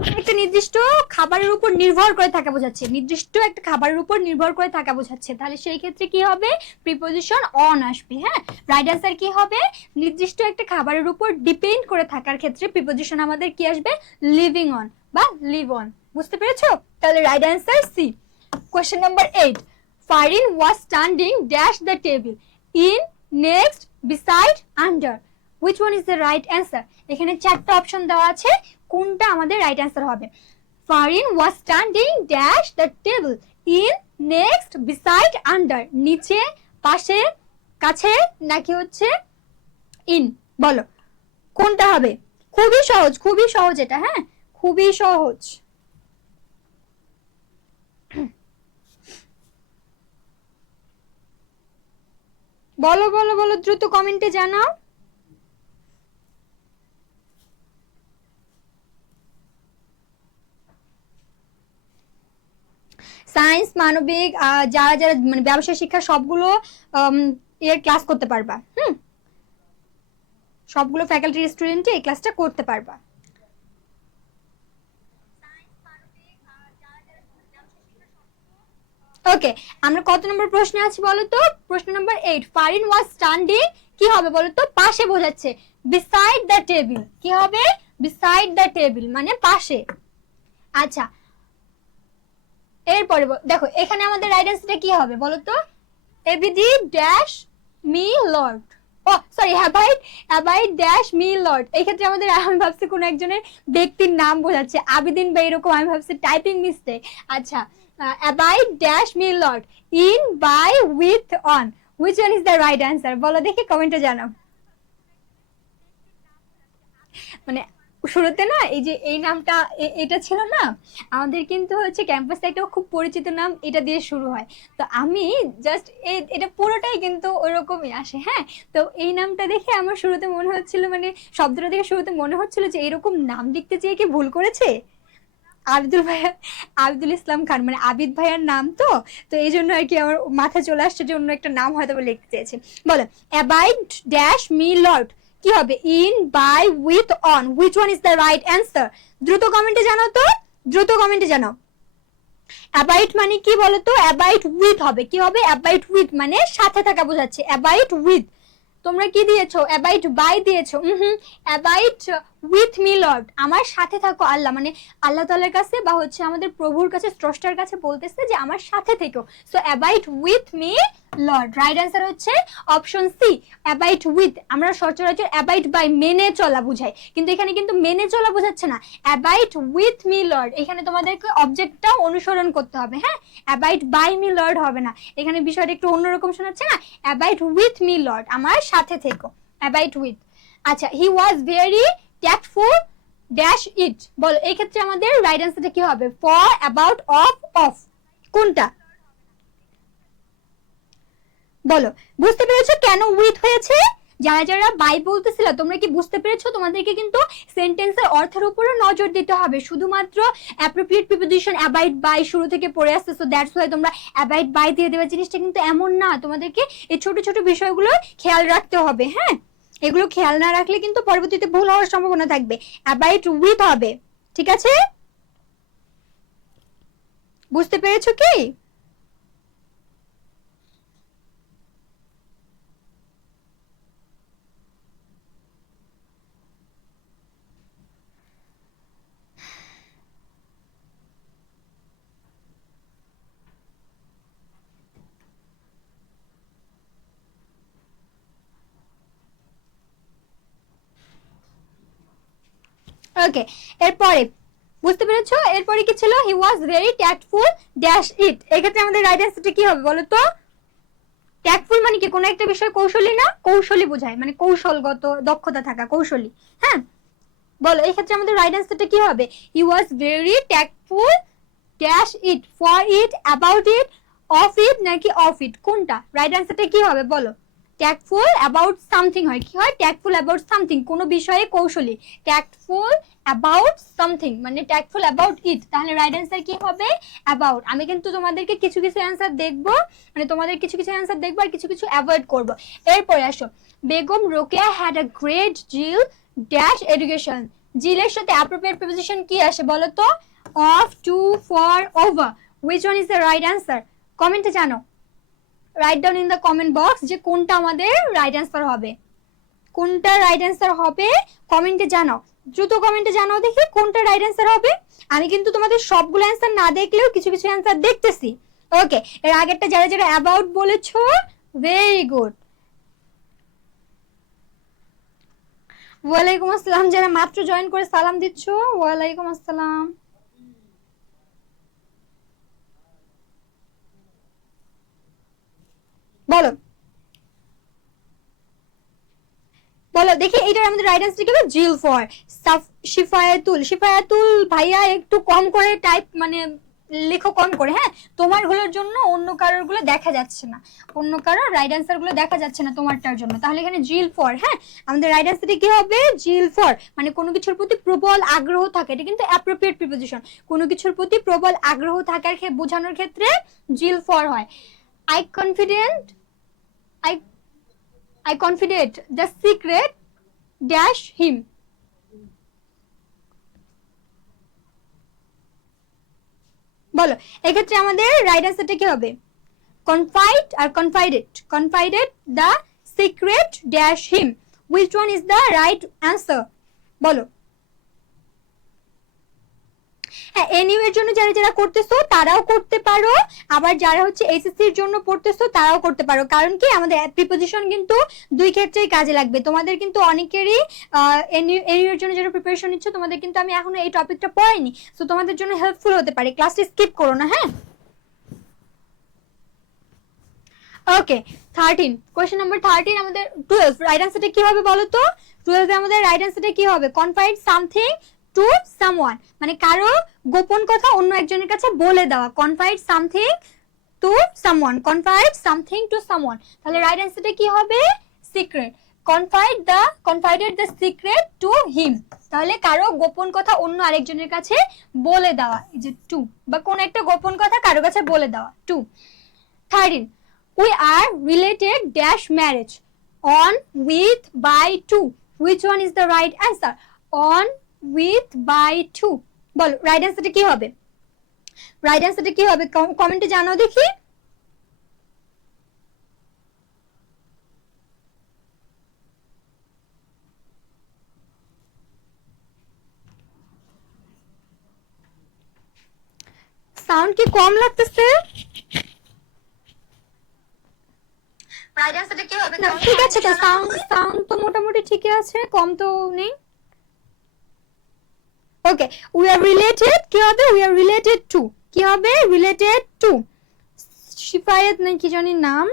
একটা নির্দিষ্ট খাবারের উপর নির্ভর করে থাকা বোঝাচ্ছে, নির্দিষ্ট একটা খাবারের উপর নির্ভর করে থাকা বোঝাচ্ছে, তাহলে সেই ক্ষেত্রে কি হবে, প্রিপজিশন অন আসবে। হ্যাঁ, রাইট অ্যান্সার কি হবে, নির্দিষ্ট একটা খাবারের উপর ডিপেন্ড করে থাকার ক্ষেত্রে প্রিপজিশন আমাদের কি আসবে, লিভিং অন বা লিভ অন। বুঝতে পেরেছো? তাহলে right answer C. Question number 8, Farin was standing dash the table, in, next, beside, under, which one is the right answer. এখানে চারটা অপশন দেওয়া আছে, কোনটা আমাদের রাইট অ্যান্সার হবে। Farin was standing dash the table, in, next, beside, under, নিচে, পাশে, কাছে, নাকি হচ্ছে ইন, বলো কোনটা হবে। খুবই সহজ, খুবই সহজ এটা। হ্যাঁ, খুবই সহজ। বলো বলো বলো, দ্রুত কমেন্টে জানাও। সায়েন্স, মানবিক, যারা যারা মানে ব্যবসায় শিক্ষা সবগুলো এর ক্লাস করতে পারবা। সবগুলো ফ্যাকাল্টির স্টুডেন্টই এই ক্লাসটা করতে পারবা। ওকে, আমরা কত নম্বর প্রশ্নে আছি বলো তো? প্রশ্ন নম্বর 8, ফারিন ওয়াজ স্ট্যান্ডিং কি হবে বলো তো? পাশে বোঝাচ্ছে, বিসাইড দ্য টেবিল কি হবে, বিসাইড দ্য টেবিল মানে পাশে। আচ্ছা, এরপরে দেখো এখানে আমাদের রাইট অ্যান্সারটা কি হবে বলো তো? এবিডি ড্যাশ মি লর্ড, ও সরি, হ্যাবাইট ড্যাশ মি লর্ড। এই ক্ষেত্রে আমাদের আমি ভাবছি কোন একজনের ব্যক্তির নাম বোঝাচ্ছে, আবিদিন বা এরকম, আমি ভাবছি টাইপিং মিস্টেক। আচ্ছা, abide dash me lord, in, by, with, on, which one is the right answer বলো দেখি, কমেন্টে জানাও। মানে শুরুতে না এই যে এই নামটা এটা ছিল না, আমাদের কিন্তু হচ্ছে ক্যাম্পাসে একটা খুব পরিচিত নাম এটা দিয়ে শুরু হয়, তো আমি জাস্ট এটা পুরোটাই কিন্তু ওইরকমই আসে। হ্যাঁ, তো এই নামটা দেখে আমার শুরুতে মনে হচ্ছিল, মানে শব্দটা দেখে শুরুতে মনে হচ্ছিল যে এরকম নাম লিখতে চেয়ে কি ভুল করেছে। আব্দুল ভাইয়া, আব্দুল ইসলাম খান মানে আবিদ ভাইয়ার নাম, তো তো এই জন্য আর কি আমার মাথায় চলে আসছে যে অন্য একটা নাম হয়তো লিখতে চেয়েছে। বলো, অ্যাবাইড ড্যাশ মি লর্ড কি হবে, in, by, with, on, which one is the right answer. দ্রুত কমেন্টে জানাও তো, দ্রুত কমেন্টে জানাও। অ্যাবাইড মানে কি বলতো, অ্যাবাইড উইথ হবে, কি হবে, অ্যাবাইড উইথ মানে সাথে থাকা বোঝাচ্ছে, অ্যাবাইড উইথ। তোমরা কি দিয়েছো, অ্যাবাইড বাই দিয়েছো, অ্যাবাইড উইথ মি লর্ড, আমার সাথে থাকো আল্লাহ, মানে আল্লাহ তাআলার কাছে বা হচ্ছে আমাদের প্রভুর কাছে, স্রষ্টার কাছে বলতেছে যে আমার সাথে থেকো। So abide with me Lord, right answer হচ্ছে অপশন সি, অ্যাবাইড উইথ। আমরা সচরাচর অ্যাবাইড বাই মেনে চলা বুঝাই, কিন্তু এখানে কিন্তু মেনে চলা বোঝাচ্ছে না, অ্যাবাইড উইথ মি লর্ড। এখানে তোমাদেরকে অবজেক্টটাও অনুসরণ করতে হবে। হ্যাঁ, অ্যাবাইড বাই মি লর্ড হবে না, এখানে বিষয়টা একটু অন্যরকম শোনাচ্ছে না, অ্যাবাইড উইথ মি লর্ড, আমার সাথে থেকো, অ্যাবাইড উইথ। আচ্ছা, he was very tactful dash it, বলো এই ক্ষেত্রে আমাদের রাইট অ্যান্সারটা কি হবে, ফর, অ্যাবাউট, অফ, অফ, কোনটা বলো। বুঝতে পেরেছো কেন উইথ হয়েছে? যারা যারা বাই বলতেছিল তোমরা কি বুঝতে পেরেছো? তোমাদেরকে কিন্তু সেন্টেন্সের অর্থের উপরে নজর দিতে হবে, শুধুমাত্র অ্যাপ্রোপ্রিয়েট প্রিপোজিশন অ্যাবাইড বাই শুরু থেকে পড়ে আসছে, সো দ্যাটস ওয়াই তোমরা অ্যাবাইড বাই দিয়ে দেবে, জিনিসটা কিন্তু এমন না। তোমাদেরকে এই ছোট ছোট বিষয়গুলো খেয়াল রাখতে হবে। হ্যাঁ, এগুলো খেয়াল না রাখলে কিন্তু পরবর্তীতে ভুল হওয়ার সম্ভাবনা থাকবে। অ্যাবাইড উইথ হবে, ঠিক আছে? বুঝতে পেরেছো কি? ওকে, এরপরে বুঝতে পেরেছো? এরপরে কি ছিল, he was very tactful dash it. এক্ষেত্রে আমাদের রাইট অ্যান্সারটা কি হবে বলো তো? ট্যাক্টফুল মানে কি, কোনো একটা বিষয় কৌশলী না, কৌশলী বোঝায়, মানে কৌশলগত দক্ষতা থাকা, কৌশলী। হ্যাঁ, বলো এই ক্ষেত্রে আমাদের রাইট অ্যান্সারটা কি হবে, he was very tactful dash it, for it, about it, of it, নাকি অফ ইট, কোনটা রাইট অ্যান্সারটা কি হবে বলো? ট্যাক্টফুল অ্যাবাউট সামথিং হয়, কি হয়, ট্যাক্টফুল অ্যাবাউট সামথিং, কোনো বিষয়ে কৌশলী, ট্যাক্টফুল অ্যাবাউট সামথিং মানে ট্যাক্টফুল অ্যাবাউট ইট, তাহলে রাইট অ্যান্সার কি হবে, অ্যাবাউট। আমি কিন্তু তোমাদেরকে কিছু কিছু অ্যান্সার দেখবো, মানে তোমাদের কিছু কিছু অ্যান্সার দেখবো আর কিছু কিছু অ্যাভয়েড করবো। এরপরে আসো, Begum Rokeya had a great deal dash education, জিলের সাথে অ্যাপ্রোপ্রিয়েট প্রিপোজিশন কি আসে বলো তো? Of, to, for, over. Which one is the right answer? কমেন্টে জানো, write down in the comment box যে কোনটা আমাদের রাইট অ্যান্সার হবে, কোনটা রাইট অ্যান্সার হবে কমেন্টে জানাও, দ্রুত কমেন্টে জানাও দেখি কোনটা রাইট অ্যান্সার হবে। আমি কিন্তু তোমাদের সবগুলো অ্যান্সার না দেখলেও কিছু কিছু অ্যান্সার দেখতেছি। ওকে, এর আগেরটা যারা যারা অ্যাবাউট বলেছো, ভেরি গুড। ওয়ালাইকুম আসসালাম, যারা মাত্র জয়েন করে সালাম দিচ্ছ, ওয়ালাইকুম আসসালাম। বলো বলো দেখি এটার আমাদের রাইট অ্যান্সার কি হবে? জিল ফর। শিফায়াতুল, শিফায়াতুল ভাইয়া একটু কম করে টাইপ মানে লেখো কম করে, হ্যাঁ তোমার গুলোর জন্য অন্য কারোর গুলো দেখা যাচ্ছে না, অন্য কারোর রাইট অ্যান্সার গুলো দেখা যাচ্ছে না তোমারটার জন্য। তাহলে এখানে জিল ফর, হ্যাঁ আমাদের রাইট অ্যান্সারটি কি হবে? জিল ফর, মানে কোনো কিছুর প্রতি প্রবল আগ্রহ থাকে, এটা কিন্তু অ্যাপ্রোপ্রিয়েট প্রিপোজিশন। কোনো কিছুর প্রতি প্রবল আগ্রহ থাকার বোঝানোর ক্ষেত্রে জিল ফর হয়। I confident, I I confided the secret dash him. বলো এক্ষেত্রে আমাদের রাইট অ্যান্সারটা কি হবে? কনফাইড আর confided, confided the secret dash him. Which one is the right answer বলো? হ্যাঁ এনইউ এর জন্য যারা যারা করতেছো তারাও করতে পারো, আবার যারা হচ্ছে এসএসসি এর জন্য পড়তেছো তারাও করতে পারো। কারণ কি আমাদের প্রিপোজিশন কিন্তু দুই ক্ষেত্রেই কাজে লাগবে। তোমাদের কিন্তু অনেকেরই এনইউ এর জন্য যারা প্রিপারেশন নিচ্ছ তোমাদের কিন্তু আমি এখনো এই টপিকটা পড়াইনি, সো তোমাদের জন্য হেল্পফুল হতে পারে। ক্লাসটা স্কিপ করো না, হ্যাঁ। ওকে 13, কোশ্চেন নাম্বার 13 আমাদের 12 রাইট অ্যান্সারটা কি হবে বলো তো? 12 এ আমাদের রাইট অ্যান্সারটা কি হবে? কনফাইড সামথিং টু সামওয়ান, মানে কারো গোপন কথা অন্য একজনের কাছে বলে দেওয়া। Confide something to someone, confide something to someone, তাহলে রাইট অ্যান্সারটা কি হবে? Secret. Confided the secret to him, তাহলে কারো গোপন কথা অন্য আরেকজনের কাছে বলে দেওয়া, এই যে টু, বা কোন একটা গোপন কথা কারো কাছে বলে দেওয়া, two. 13, we are related dash marriage on, with, by, to. Which one is the right answer? On, with, by, to. বলো রাইট অ্যান্সারটা কি হবে? রাইট অ্যান্সারটা কি হবে কমেন্টে জানাও দেখি। সাউন্ড কি কম লাগতেছে? ঠিক আছে তো, সাউন্ড তো মোটামুটি ঠিকই আছে, কম তো নেই। ওকে, উই আর রিলেটেড কি হবে? উই আর রিলেটেড টু, কি হবে? Related to. শিফায়াত না কি জানি নাম,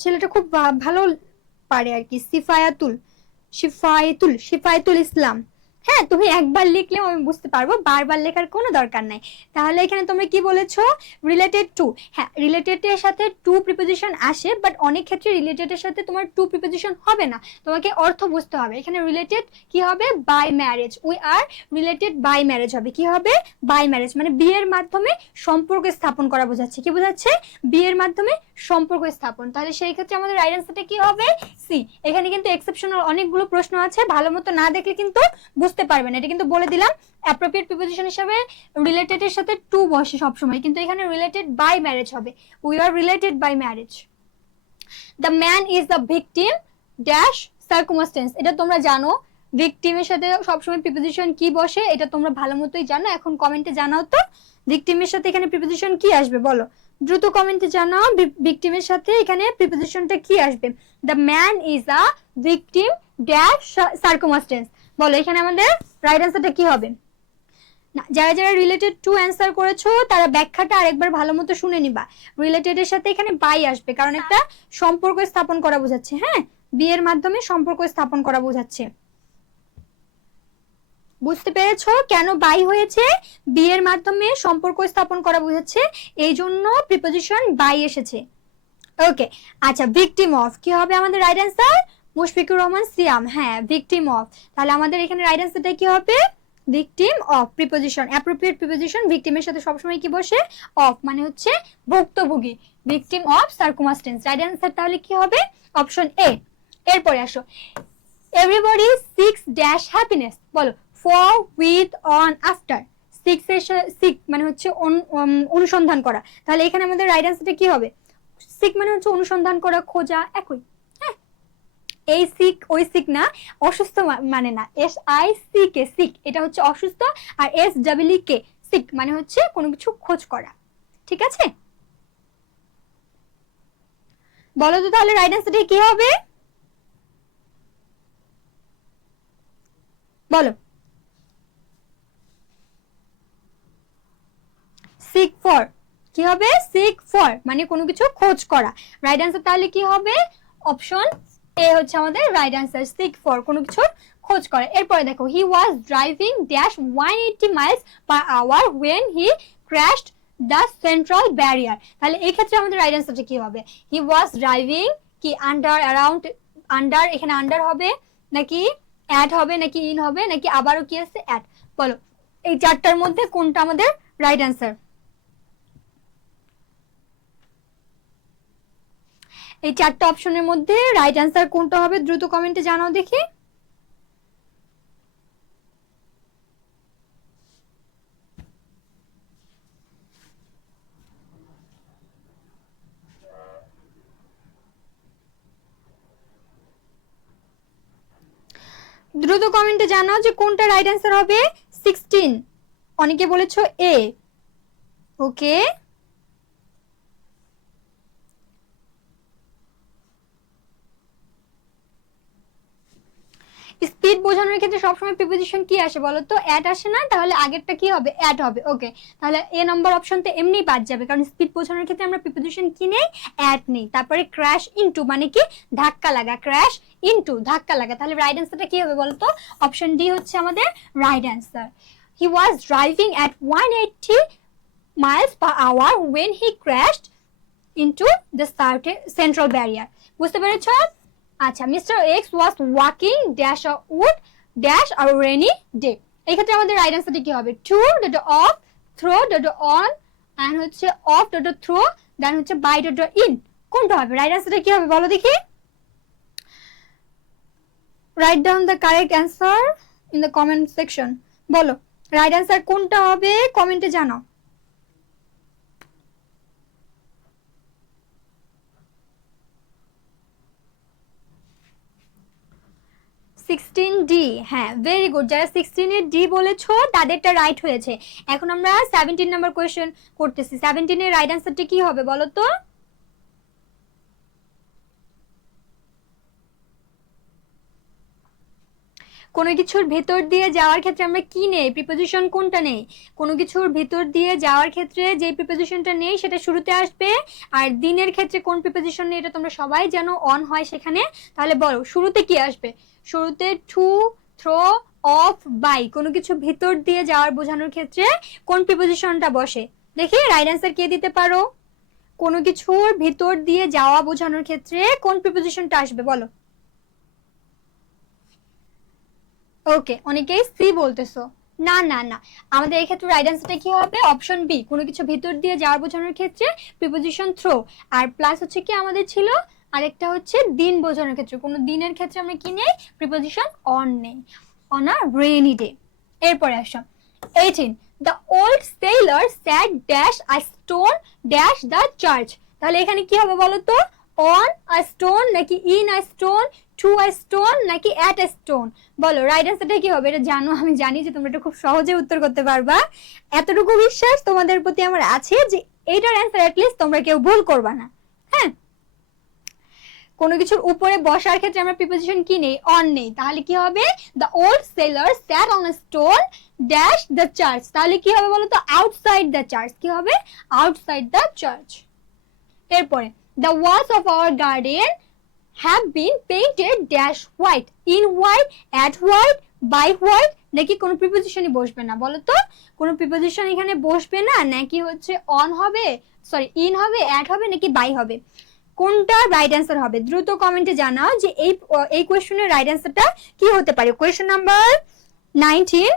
ছেলেটা খুব ভালো পারে আর কি, শিফায়েতুল ইসলাম। হ্যাঁ তুমি একবার লিখলেও আমি বুঝতে পারবো, বারবার লেখার কোনো দরকার নাই। তাহলে এখানে তুমি কি বলেছো? Related to. হ্যাঁ রিলেটেড এর সাথে টু প্রিপোজিশন আসে, বাট অনেক ক্ষেত্রে রিলেটেড এর সাথে তোমার টু প্রিপোজিশন হবে না, তোমাকে অর্থ বুঝতে হবে। এখানে রিলেটেড কি হবে? By marriage. We are related by marriage হবে, কি হবে? বাই ম্যারেজ, মানে বিয়ের মাধ্যমে সম্পর্ক স্থাপন করা বোঝাচ্ছে। কি বোঝাচ্ছে? বিয়ের মাধ্যমে সম্পর্ক স্থাপন। তাহলে সেই ক্ষেত্রে আমাদের রাইট অ্যান্সারটা কি হবে? সি। এখানে কিন্তু এক্সেপশনাল অনেকগুলো প্রশ্ন আছে, ভালো মতো না দেখলে কিন্তু বুঝতে পারবেন। এটা কিন্তু বলে দিলাম অ্যাপ্রোপ্রিয়েট প্রিপোজিশন হিসেবে রিলেটেড এর সাথে টু বসে সব সময়, কিন্তু এখানে রিলেটেড বাই ম্যারেজ হবে। We are related by marriage. The man is the victim dash circumstances, এটা তোমরা জানো। ভিকটিমের সাথে সবসময় প্রিপোজিশন কি বসে এটা তোমরা ভালো মতোই জানো। এখন কমেন্টে জানাও তো ভিকটিমের সাথে এখানে প্রিপোজিশন কি আসবে বলো, দ্রুত কমেন্টে জানাও ভিকটিমের সাথে এখানে প্রিপোজিশনটা কি আসবে। The man is a victim dash circumstance, বলো এখানে আমাদের রাইট অ্যান্সারটা কি হবে? না, যারা যারা রিলেটেড টু অ্যান্সার করেছো তারা ব্যাখ্যাটা আরেকবার ভালো মতো শুনে নিবা। রিলেটেড এর সাথে এখানে বাই আসবে, কারণ একটা সম্পর্ক স্থাপন করা বোঝাচ্ছে। হ্যাঁ বিয়ের মাধ্যমে সম্পর্ক স্থাপন করা বোঝাচ্ছে। বুঝতে পেরেছো কেন বাই হয়েছে? বিয়ের মাধ্যমে সম্পর্ক স্থাপন করা বোঝাচ্ছে, এই জন্য প্রিপোজিশন বাই এসেছে। ওকে আচ্ছা, ভিকটিম অফ কি হবে আমাদের রাইট অ্যান্সার? মুশফিকুর রহমান সিয়াম, হ্যাঁ ভিকটিম অফ। তাহলে আমাদের এখানে রাইট অ্যান্সারটা কি হবে? Victim of. Preposition appropriate preposition ভিকটিমের সাথে সবসময় কি বসে? অফ, মানে হচ্ছে ভুক্তভোগী। Victim of circumstance, right answer তাহলে কি হবে? Option A. এরপরে আসো, এভরিবডি সিক্স ড্যাশ হ্যাপিনেস, বলো for, with, on, after. Seek মানে হচ্ছে অনুসন্ধান করা, তাহলে এখানে আমাদের রাইট অ্যান্সারটা কি হবে? সিক মানে হচ্ছে অনুসন্ধান করা, খোঁজা, একই। হ্যাঁ, এই সিক ওই সিক না, অসুস্থ মানে না। SICK সিক এটা হচ্ছে অসুস্থ, আর SEEK সিক মানে হচ্ছে কোনো কিছু খোঁজ করা। ঠিক আছে, বলো তো তাহলে রাইট অ্যান্সারটা কি হবে? বলো। সিক ফর কি হবে? সিক ফর মানে কোনো কিছু খোঁজ করা। রাইট অ্যান্সার তাহলে কি হবে? অপশন এ হচ্ছে আমাদের রাইট অ্যান্সার, সিক ফর কোনো কিছু খোঁজ করা। এরপরে দেখো, he was driving dash 180 miles per hour when he crashed the central barrier. তাহলে এই ক্ষেত্রে আমাদের রাইট অ্যান্সারটা কি হবে? হি ওয়াজ ড্রাইভিং কি আন্ডার, অ্যারাউন্ড, আন্ডার, এখানে আন্ডার হবে নাকি অ্যাট হবে নাকি ইন হবে নাকি আবারও কি আছে অ্যাট? বলো এই চারটার মধ্যে কোনটা আমাদের রাইট অ্যান্সার? এই চারটা অপশনের মধ্যে রাইট অ্যান্সার কোনটা হবে দ্রুত কমেন্টে জানাও দেখি। দ্রুত কমেন্টে জানাও যে কোনটা রাইট অ্যান্সার হবে। 16 অনেকে বলেছো এ। ওকে, স্পিড বোঝানোর ক্ষেত্রে সবসময় প্রিপোজিশন কি আসে বলো তো? অ্যাট আসে না? তাহলে আগেরটা কি হবে? অ্যাট হবে। ওকে, তাহলে এ নাম্বার অপশন তো এমনিই বাদ যাবে, কারণ স্পিড বোঝানোর ক্ষেত্রে আমরা প্রিপোজিশন কি নেই? অ্যাট নেই। তারপরে ক্র্যাশ ইনটু মানে কি? ধাক্কা লাগা, ক্র্যাশ ইনটু ধাক্কা লাগা। তাহলে রাইট অ্যান্সারটা কি হবে বলো তো? অপশন ডি হচ্ছে আমাদের right answer. He was driving at 180 miles per hour when he crashed into the central barrier. বুঝতে পেরেছো? আচ্ছা, Mister X was walking dash a wood dash a rainy day. এই ক্ষেত্রে আমাদের রাইট অ্যান্সারটা কি হবে? To dot of, through dot on, and হচ্ছে অফ ডট থ্রো, দেন হচ্ছে বাই ডট ইন। কোনটা হবে? রাইট অ্যান্সারটা কি হবে বলো দেখি। Write down the correct answer in the comment section. বলো রাইট অ্যান্সার কোনটা হবে, কমেন্টে জানাও। 16D, হ্যাঁ ভেরি গুড। যারা 16 এর ডি বলেছো তাদেরটা রাইট হয়েছে। এখন আমরা 17 নাম্বার কোয়েশ্চেন করতেছি। 17 এর রাইট অ্যান্সারটা কি হবে বলো তো? কোনো কিছুর ভেতর দিয়ে যাওয়ার ক্ষেত্রে আমরা কি নেই? প্রিপোজিশন কোনটা নেই? কোনো কিছুর ভেতর দিয়ে যাওয়ার ক্ষেত্রে যে প্রিপোজিশনটা নেই সেটা শুরুতে আসবে। আর দিনের ক্ষেত্রে কোন প্রিপোজিশন নেই এটা তোমরা সবাই জানো, অন হয় সেখানে। তাহলে বলো শুরুতে কি আসবে? শুরুতে টু, থ্রো, অফ, বাই। কোনো কিছু ভিতর দিয়ে যাওয়ার বোঝানোর ক্ষেত্রে কোন প্রিপোজিশনটা বসে? দেখি রাইট অ্যান্সার কে দিতে পারো। কোনো কিছুর ভিতর দিয়ে যাওয়া বোঝানোর ক্ষেত্রে কোন প্রিপোজিশনটা আসবে বলো। ওকে, অনেকেই সি বলতেছো। না না না, আমাদের এই ক্ষেত্রে রাইট অ্যান্সারটা কি হবে? অপশন বি, কোনো কিছু ভিতর দিয়ে যাওয়ার বোঝানোর ক্ষেত্রে প্রিপোজিশন থ্রো। আর প্লাস হচ্ছে কি আমাদের ছিল আরেকটা হচ্ছে দিন বোঝানোর ক্ষেত্রে। কোনো দিনের ক্ষেত্রে আমরা কি নেই? প্রিপোজিশন অন নেই, অন আ রেইনি ডে। এরপরে আসো 18, the old sailor sat dash a stone dash the church. তাহলে এখানে কি হবে বলো তো? অন আ স্টোন নাকি in a stone, to a stone নাকি অ্যাট আ স্টোন? বলো রাইট অ্যান্সারটা কি হবে? এটা জানো, আমি জানি যে তোমরা এটা খুব সহজে উত্তর করতে পারবা। এতটুকু বিশ্বাস তোমাদের প্রতি আমার আছে যে এইটার অ্যান্সার অ্যাটলিস্ট তোমরা কেউ ভুল করবা না। হ্যাঁ, কোনো কিছুর উপরে বসার ক্ষেত্রে আমরা প্রিপোজিশন কি নেই? অন নেই। তাহলে কি হবে? The old sailor sat on a stone dash the church. তাহলে কি হবে বলো তো? Outside the church. কি হবে? Outside the church. এরপরে the walls of our garden have been painted dash white, in white, at white, by white, নাকি কোনো প্রিপোজিশনই বসবে না বলো তো? কোনো প্রিপোজিশন এখানে বসবে না, নাকি হচ্ছে অন হবে, সরি ইন হবে, অ্যাট হবে নাকি বাই হবে? কোনটা রাইট অ্যান্সার হবে দ্রুত কমেন্টে জানাও যে এই কোয়েশ্চনের রাইট অ্যান্সারটা কি হতে পারে। Question number 19।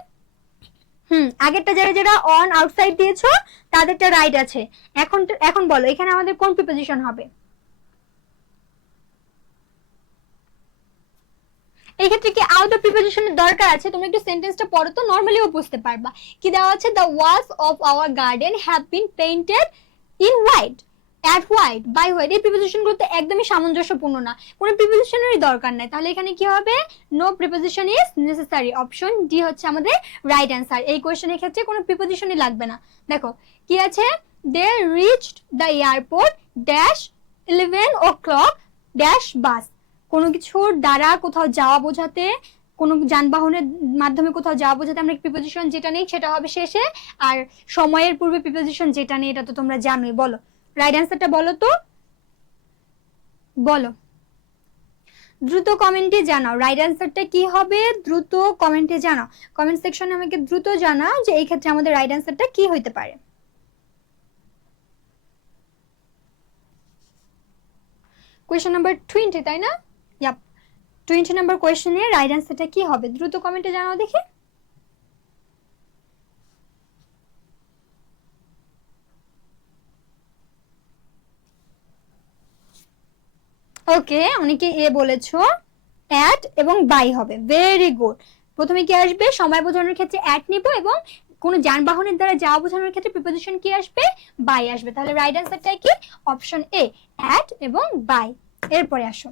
আগেরটা যারা যারা অন আউটসাইড দিয়েছো তাদেরটা রাইট আছে। এখন বলো এখানে আমাদের কোন প্রিপোজিশন হবে? এই ক্ষেত্রে কি আউট অফ প্রিপোজিশনের দরকার আছে? তোমরা একটু সেন্টেন্সটা পড়ো তো, নরমালিও বুঝতে পারবা। কি দেওয়া আছে? The walls of our garden have been painted in white, at white, by white. এই প্রিপোজিশনগুলো তো একদমই সামঞ্জস্যপূর্ণ না, কোনো প্রিপোজিশনেরই দরকার নাই। তাহলে এখানে কি হবে? No preposition is necessary. Option D হচ্ছে আমাদের রাইট অ্যান্সার। এই কোয়েশ্চেনের ক্ষেত্রে কোনো প্রিপোজিশনই লাগবে না। দেখো কি আছে? They reached the airport dash 11 o'clock dash bus. কোনো কিছুর দ্বারা কোথাও যাওয়া বোঝাতে, কোনো যানবাহনের মাধ্যমে কোথাও যাওয়া বোঝাতে আমরা প্রিপোজিশন যেটা নেই সেটা হবে শেষে, আর সময়ের পূর্বে প্রিপোজিশন যেটা নেই এটা তো তোমরা জানোই। বলো রাইট অ্যান্সারটা বলো তো, বলো দ্রুত কমেন্টে জানাও রাইট অ্যান্সারটা কি হবে। দ্রুত কমেন্টে জানাও, কমেন্ট সেকশনে আমাকে দ্রুত জানাও যে এই ক্ষেত্রে আমাদের রাইট অ্যান্সারটা কি হইতে পারে। কোয়েশ্চেন নাম্বার 20, তাই না? ইয়াপ, 20 নাম্বার কোয়েশ্চেনের রাইট অ্যান্সারটা কি হবে? দ্রুত কমেন্টে জানাও দেখি। ওকে, অনেকে এ বলেছো, অ্যাট এবং বাই হবে। Very good. প্রথমে কি আসবে? সময় বোঝানোর ক্ষেত্রে অ্যাট নিব, এবং কোন যানবাহনের দ্বারা যাওয়া বোঝানোর ক্ষেত্রে প্রিপোজিশন কি আসবে? বাই আসবে। তাহলে রাইট অ্যান্সারটা কি? অপশন এ, অ্যাট এবং বাই। এরপরে আসো।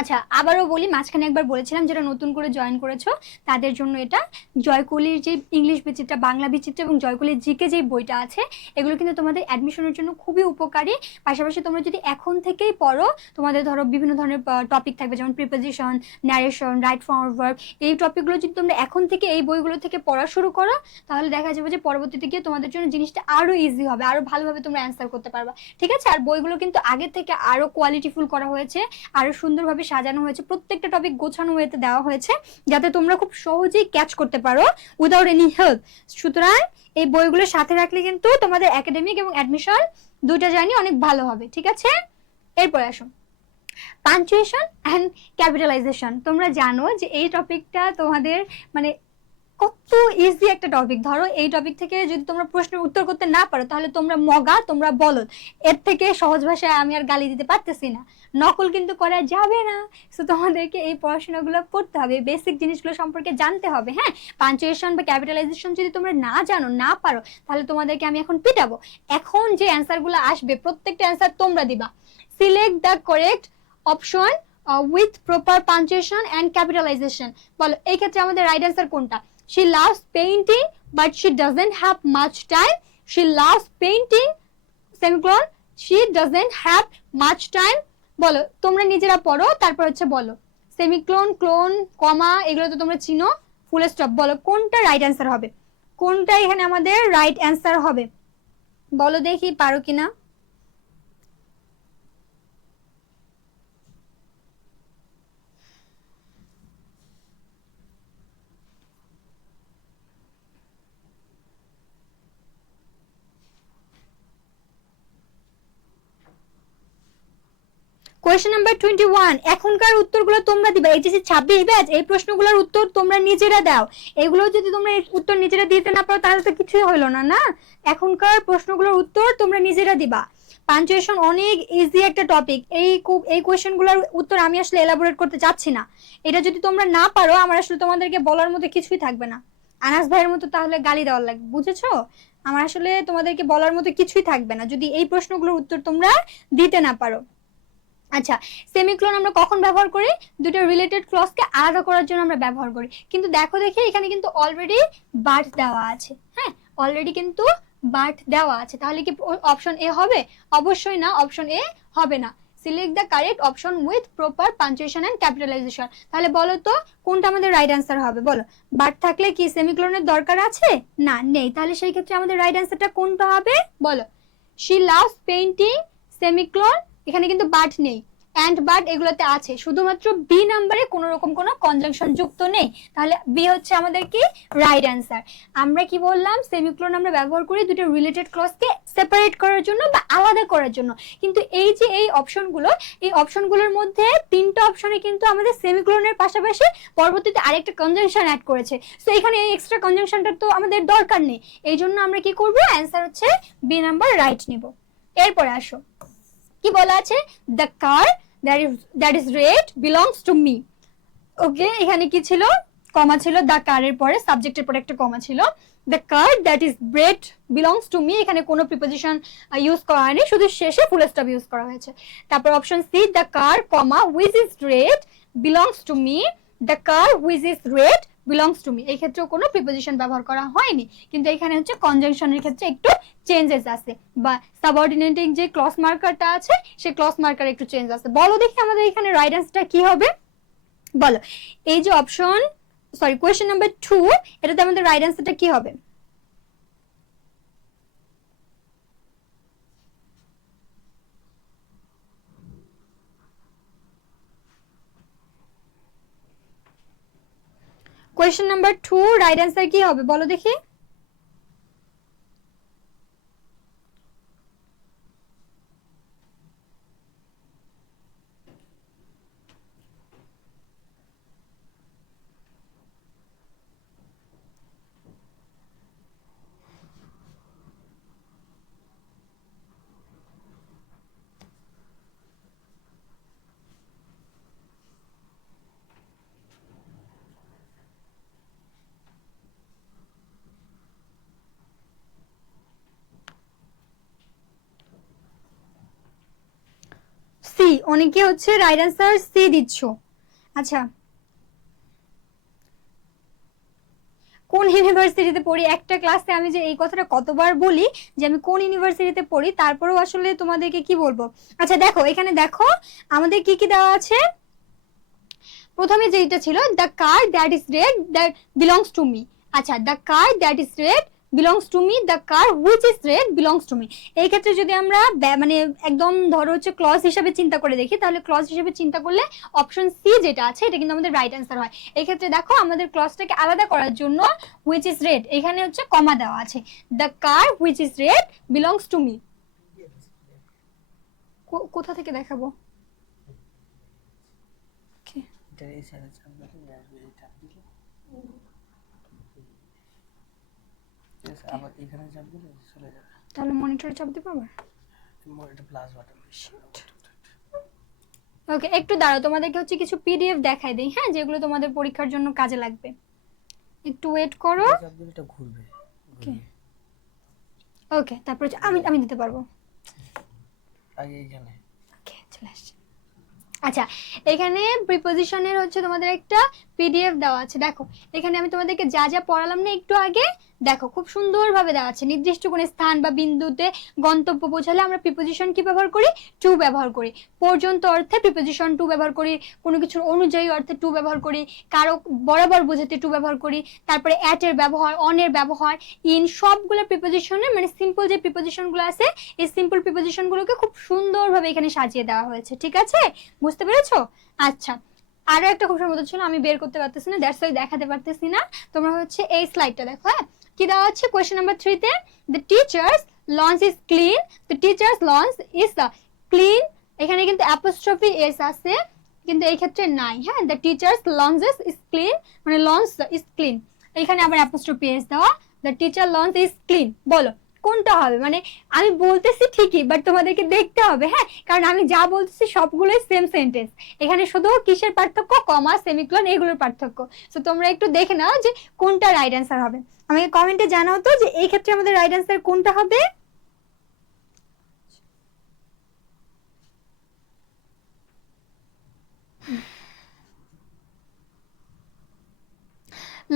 আচ্ছা, আবারও বলি, মাঝখানে একবার বলেছিলাম যারা নতুন করে জয়েন করেছো তাদের জন্য এটা জয়কলির যে ইংলিশ বিচিত্র, বাংলা বিচিত্র এবং জয়কলির জিকে যে বইটা আছে, এগুলো কিন্তু তোমাদের অ্যাডমিশনের জন্য খুবই উপকারী। পাশাপাশি তোমরা যদি এখন থেকেই পড়ো, তোমাদের ধরো বিভিন্ন ধরনের টপিক থাকবে, যেমন preposition, narration, right form verb, এই টপিকগুলো যদি তোমরা এখন থেকে এই বইগুলো থেকে পড়া শুরু করো, তাহলে দেখা যাবে যে পরবর্তীতে গিয়ে তোমাদের জন্য জিনিসটা আরো ইজি হবে, আরো ভালোভাবে তোমরা অ্যান্সার করতে পারবা। ঠিক আছে? আর বইগুলো কিন্তু আগের থেকে আরো কোয়ালিটিফুল করা হয়েছে, আরো সুন্দরভাবে সাজানো হয়েছে, প্রত্যেকটা টপিক গোছানো হয়েতে দেওয়া হয়েছে যাতে তোমরা খুব সহজেই ক্যাচ করতে পারো উইদাউট এনি হেল্প। সুতরাং এই বইগুলো সাথে রাখলে কিন্তু তোমাদের একাডেমিক এবং অ্যাডমিশন দুইটা জার্নি অনেক ভালো হবে। ঠিক আছে? এরপর আসো, পাঞ্চুয়েশন অ্যান্ড ক্যাপিটালাইজেশন। তোমরা জানো যে এই টপিকটা তোমাদের মানে কত ইজি একটা টপিক। ধরো এই টপিক থেকে যদি তোমরা প্রশ্নের উত্তর করতে না পারো তাহলে তোমরা মগা, তোমরা বলদ। এর থেকে সহজ ভাষায় আমি আর গালি দিতে পারতেছি না, নকল কিন্তু করা যাবে না। সো তোমাদেরকে এই পড়াশোনাগুলো করতে হবে, বেসিক জিনিসগুলো সম্পর্কে জানতে হবে। হ্যাঁ, পাঞ্চুয়েশন বা ক্যাপিটালাইজেশন যদি তোমরা না জানো, না পারো, তাহলে তোমাদেরকে আমি এখন পিটাবো। এখন যে অ্যান্সারগুলো আসবে প্রত্যেকটা অ্যান্সার তোমরা দিবা। Select the correct option with proper punctuation and capitalisation. বলো এই ক্ষেত্রে আমাদের রাইট অ্যান্সার কোনটা? She loves painting but she doesn't have much time. She loves painting semicolon she doesn't have much time. বলো তোমরা নিজেরা পড়ো, তারপর হচ্ছে বলো সেমিক্লোন, ক্লোন, কমা, এগুলো তো তোমরা চিনো, ফুল স্টপ। বলো কোনটা রাইট অ্যান্সার হবে, কোনটা এখানে আমাদের রাইট অ্যান্সার হবে? বলো দেখি পারো কিনা। কোয়েশ্চেন নাম্বার 21, এখনকার উত্তরগুলো তোমরা দিবা। এইচএসসি 26 ব্যাচ, এই প্রশ্নগুলোর উত্তর তোমরা নিজেরা দাও। এগুলো যদি তোমরা উত্তর নিজেরা দিতে না পারো তাহলে তো কিছুই হলো না। না, এখনকার প্রশ্নগুলোর উত্তর তোমরা নিজেরা দিবা। পাঞ্চুয়েশন অনেক ইজি একটা টপিক। এই কোয়েশ্চেনগুলোর উত্তর আমি আসলে এলাবোরেট করতে চাচ্ছি না। এটা যদি তোমরা না পারো আমার আসলে তোমাদেরকে বলার মতো কিছুই থাকবে না। আনাস ভাইয়ের মতো তাহলে গালি দেওয়ার লাগবে, বুঝেছো? আমার আসলে তোমাদেরকে বলার মতো কিছুই থাকবে না যদি এই প্রশ্নগুলোর উত্তর তোমরা দিতে না পারো। আচ্ছা, সেমিক্লোন আমরা কখন ব্যবহার করি? দুটো রিলেটেড ক্লজকে আলাদা করার জন্য আমরা ব্যবহার করি। কিন্তু দেখো দেখি এখানে কিন্তু অলরেডি বাট দেওয়া আছে। হ্যাঁ, অলরেডি কিন্তু বাট দেওয়া আছে। তাহলে কি অপশন এ হবে? অবশ্যই না, অপশন এ হবে না। Select the correct option with proper punctuation and capitalisation. তাহলে বলো তো কোনটা আমাদের রাইট অ্যান্সার হবে? বলো, বাট থাকলে কি সেমিক্লোনের দরকার আছে? না, নেই। তাহলে সেই ক্ষেত্রে আমাদের রাইট অ্যান্সারটা কোনটা হবে? বলো, শি লাভস পেইন্টিং সেমিক্লোন, এখানে কিন্তু বাট নেই, অ্যান্ড বাট এগুলোতে আছে, শুধুমাত্র বি নাম্বারে কোনো রকম কোনো কনজাংশন যুক্ত নেই। তাহলে বি হচ্ছে আমাদের কি রাইট অ্যান্সার। আমরা কি বললাম? সেমিক্লোন আমরা ব্যবহার করি দুটো রিলেটেড ক্লজকে সেপারেট করার জন্য বা আলাদা করার জন্য। কিন্তু এই যে এই অপশনগুলোর মধ্যে তিনটা অপশনে কিন্তু আমাদের সেমিক্লোনের পাশাপাশি পরবর্তীতে আরেকটা কনজাংশন অ্যাড করেছে। সো এখানে এই এক্সট্রা কনজাংশনটা তো আমাদের দরকার নেই। এই জন্য আমরা কি করব? অ্যান্সার হচ্ছে বি নাম্বার রাইট নিব। এরপরে আসো, কি বলা আছে? The car that is red belongs to me. Okay, এখানে কি ছিল, কমা ছিল, দ্য কারের পরে সাবজেক্টের পরে একটা কমা ছিল। The car that is bread belongs to me, এখানে কোনো প্রিপোজিশন ইউজ করা হয়নি, শুধু শেষে ফুল স্টপ ইউজ করা হয়েছে। তারপর option C, the car comma which is red belongs to me, the car which is red belongs to me, এই ক্ষেত্রেও কোনো প্রিপোজিশন ব্যবহার করা হয়নি, কিন্তু এখানে হচ্ছে কনজাংশনের ক্ষেত্রে একটু চেঞ্জেস আছে, বা সাবঅর্ডিনেটিং যে ক্লজ মার্কারটা আছে সেই ক্লজ মার্কার একটু চেঞ্জ আছে। বলো দেখি আমাদের এখানে রাইট অ্যান্সারটা কি হবে, বলো। এই যে অপশন কোয়েশ্চেন নাম্বার 2, এটাতে আমাদের রাইট অ্যান্সারটা কি হবে? কোয়েশ্চেন নাম্বার 2 রাইট অ্যান্সার কি হবে বলো দেখি। সি, অনেকে হচ্ছে রাইট অ্যান্সার সি দিচ্ছ। আচ্ছা, কোন ইউনিভার্সিটিতে পড়ি, একটা ক্লাসে আমি যে এই কথাটা কতবার বলি যে আমি কোন ইউনিভার্সিটিতে পড়ি, তারপরেও আসলে তোমাদেরকে কি বলবো। আচ্ছা দেখো, এখানে দেখো আমাদের কি কি দেওয়া আছে। প্রথমে যেটা ছিল, the car that is red that belongs to me. আচ্ছা, the car that is red belongs to me, the car which is red belongs to me. এই ক্ষেত্রে যদি আমরা মানে একদম ধরো হচ্ছে ক্লজ হিসেবে চিন্তা করে দেখি, তাহলে ক্লজ হিসেবে চিন্তা করলে অপশন সি যেটা আছে এটা কিন্তু আমাদের রাইট অ্যান্সার হয়। এই ক্ষেত্রে দেখো আমাদের ক্লজটাকে আলাদা করার জন্য হুইচ ইজ রেড এখানে হচ্ছে কমা দেওয়া আছে, the car which is red belongs to me. কোথা থেকে দেখাবো? আবার এখানে চাপ দিলে চলে যাবে, তাহলে মনিটরে চাপ দিব আবার। এটা প্লাস বাটন। ওকে, একটু দাঁড়াও, তোমাদেরকে হচ্ছে কিছু পিডিএফ দেখাই দেই, হ্যাঁ, যেগুলো তোমাদের পরীক্ষার জন্য কাজে লাগবে। একটু ওয়েট করো। চাপ দিলে এটা ঘুরবে। ওকে, তারপর আমি দিতে পারবো আগে এখানে। ওকে, চলে আসছে। আচ্ছা, এখানে প্রিপোজিশনের হচ্ছে তোমাদের একটা পিডিএফ দেওয়া আছে। দেখো এখানে আমি তোমাদেরকে যা যা পড়ালাম না একটু আগে, দেখো খুব সুন্দরভাবে দেওয়া আছে। নির্দিষ্ট কোনো স্থান বা বিন্দুতে গন্তব্য বোঝালে আমরা প্রিপোজিশন কি ব্যবহার করি? টু ব্যবহার করি। পর্যন্ত অর্থে প্রিপোজিশন টু ব্যবহার করি। কোনো কিছুর অনুযায়ী অর্থে টু ব্যবহার করি। কারো বরাবর বোঝাতে টু ব্যবহার করি। তারপরে অ্যাট এর ব্যবহার, অন এর ব্যবহার, ইন, সবগুলো প্রিপোজিশনে মানে সিম্পল যে প্রিপোজিশনগুলো আছে এই সিম্পল প্রিপোজিশনগুলোকে খুব সুন্দরভাবে এখানে সাজিয়ে দেওয়া হয়েছে। ঠিক আছে, বুঝতে পেরেছো? আচ্ছা, আরো একটা খুব সুন্দর ছিল, আমি বের করতে পারতেছি না, দ্যাটস ওয়াই দেখাতে পারতেছি না। তোমরা হচ্ছে এই স্লাইডটা দেখো। হ্যাঁ, কি দেওয়া আছে কোয়েশ্চেন নাম্বার 3 তে? The teachers launch is clean, the teachers launch is clean. এখানে কিন্তু অ্যাপোস্ট্রফি এস আছে, কিন্তু এই ক্ষেত্রে নাই। হ্যাঁ, the teachers launches is clean, মানে লঞ্চ ইজ ক্লিন, এখানে আবার অ্যাপোস্ট্রফি এস দেওয়া। The teacher launch is clean, বলো কোনটা হবে? মানে আমি বলতেছি ঠিকই, বাট তোমাদেরকে দেখতে হবে। হ্যাঁ, কারণ আমি যা বলতেছি সবগুলোই সেম সেন্টেন্স, এখানে শুধু কিসের পার্থক্য? কমা, সেমিকোলন, এগুলোর পার্থক্য। তো তোমরা একটু দেখে নাও যে কোনটা রাইট অ্যান্সার হবে। আমাকে কমেন্টে জানাও তো যে এই ক্ষেত্রে আমাদের রাইট অ্যান্সার কোনটা হবে।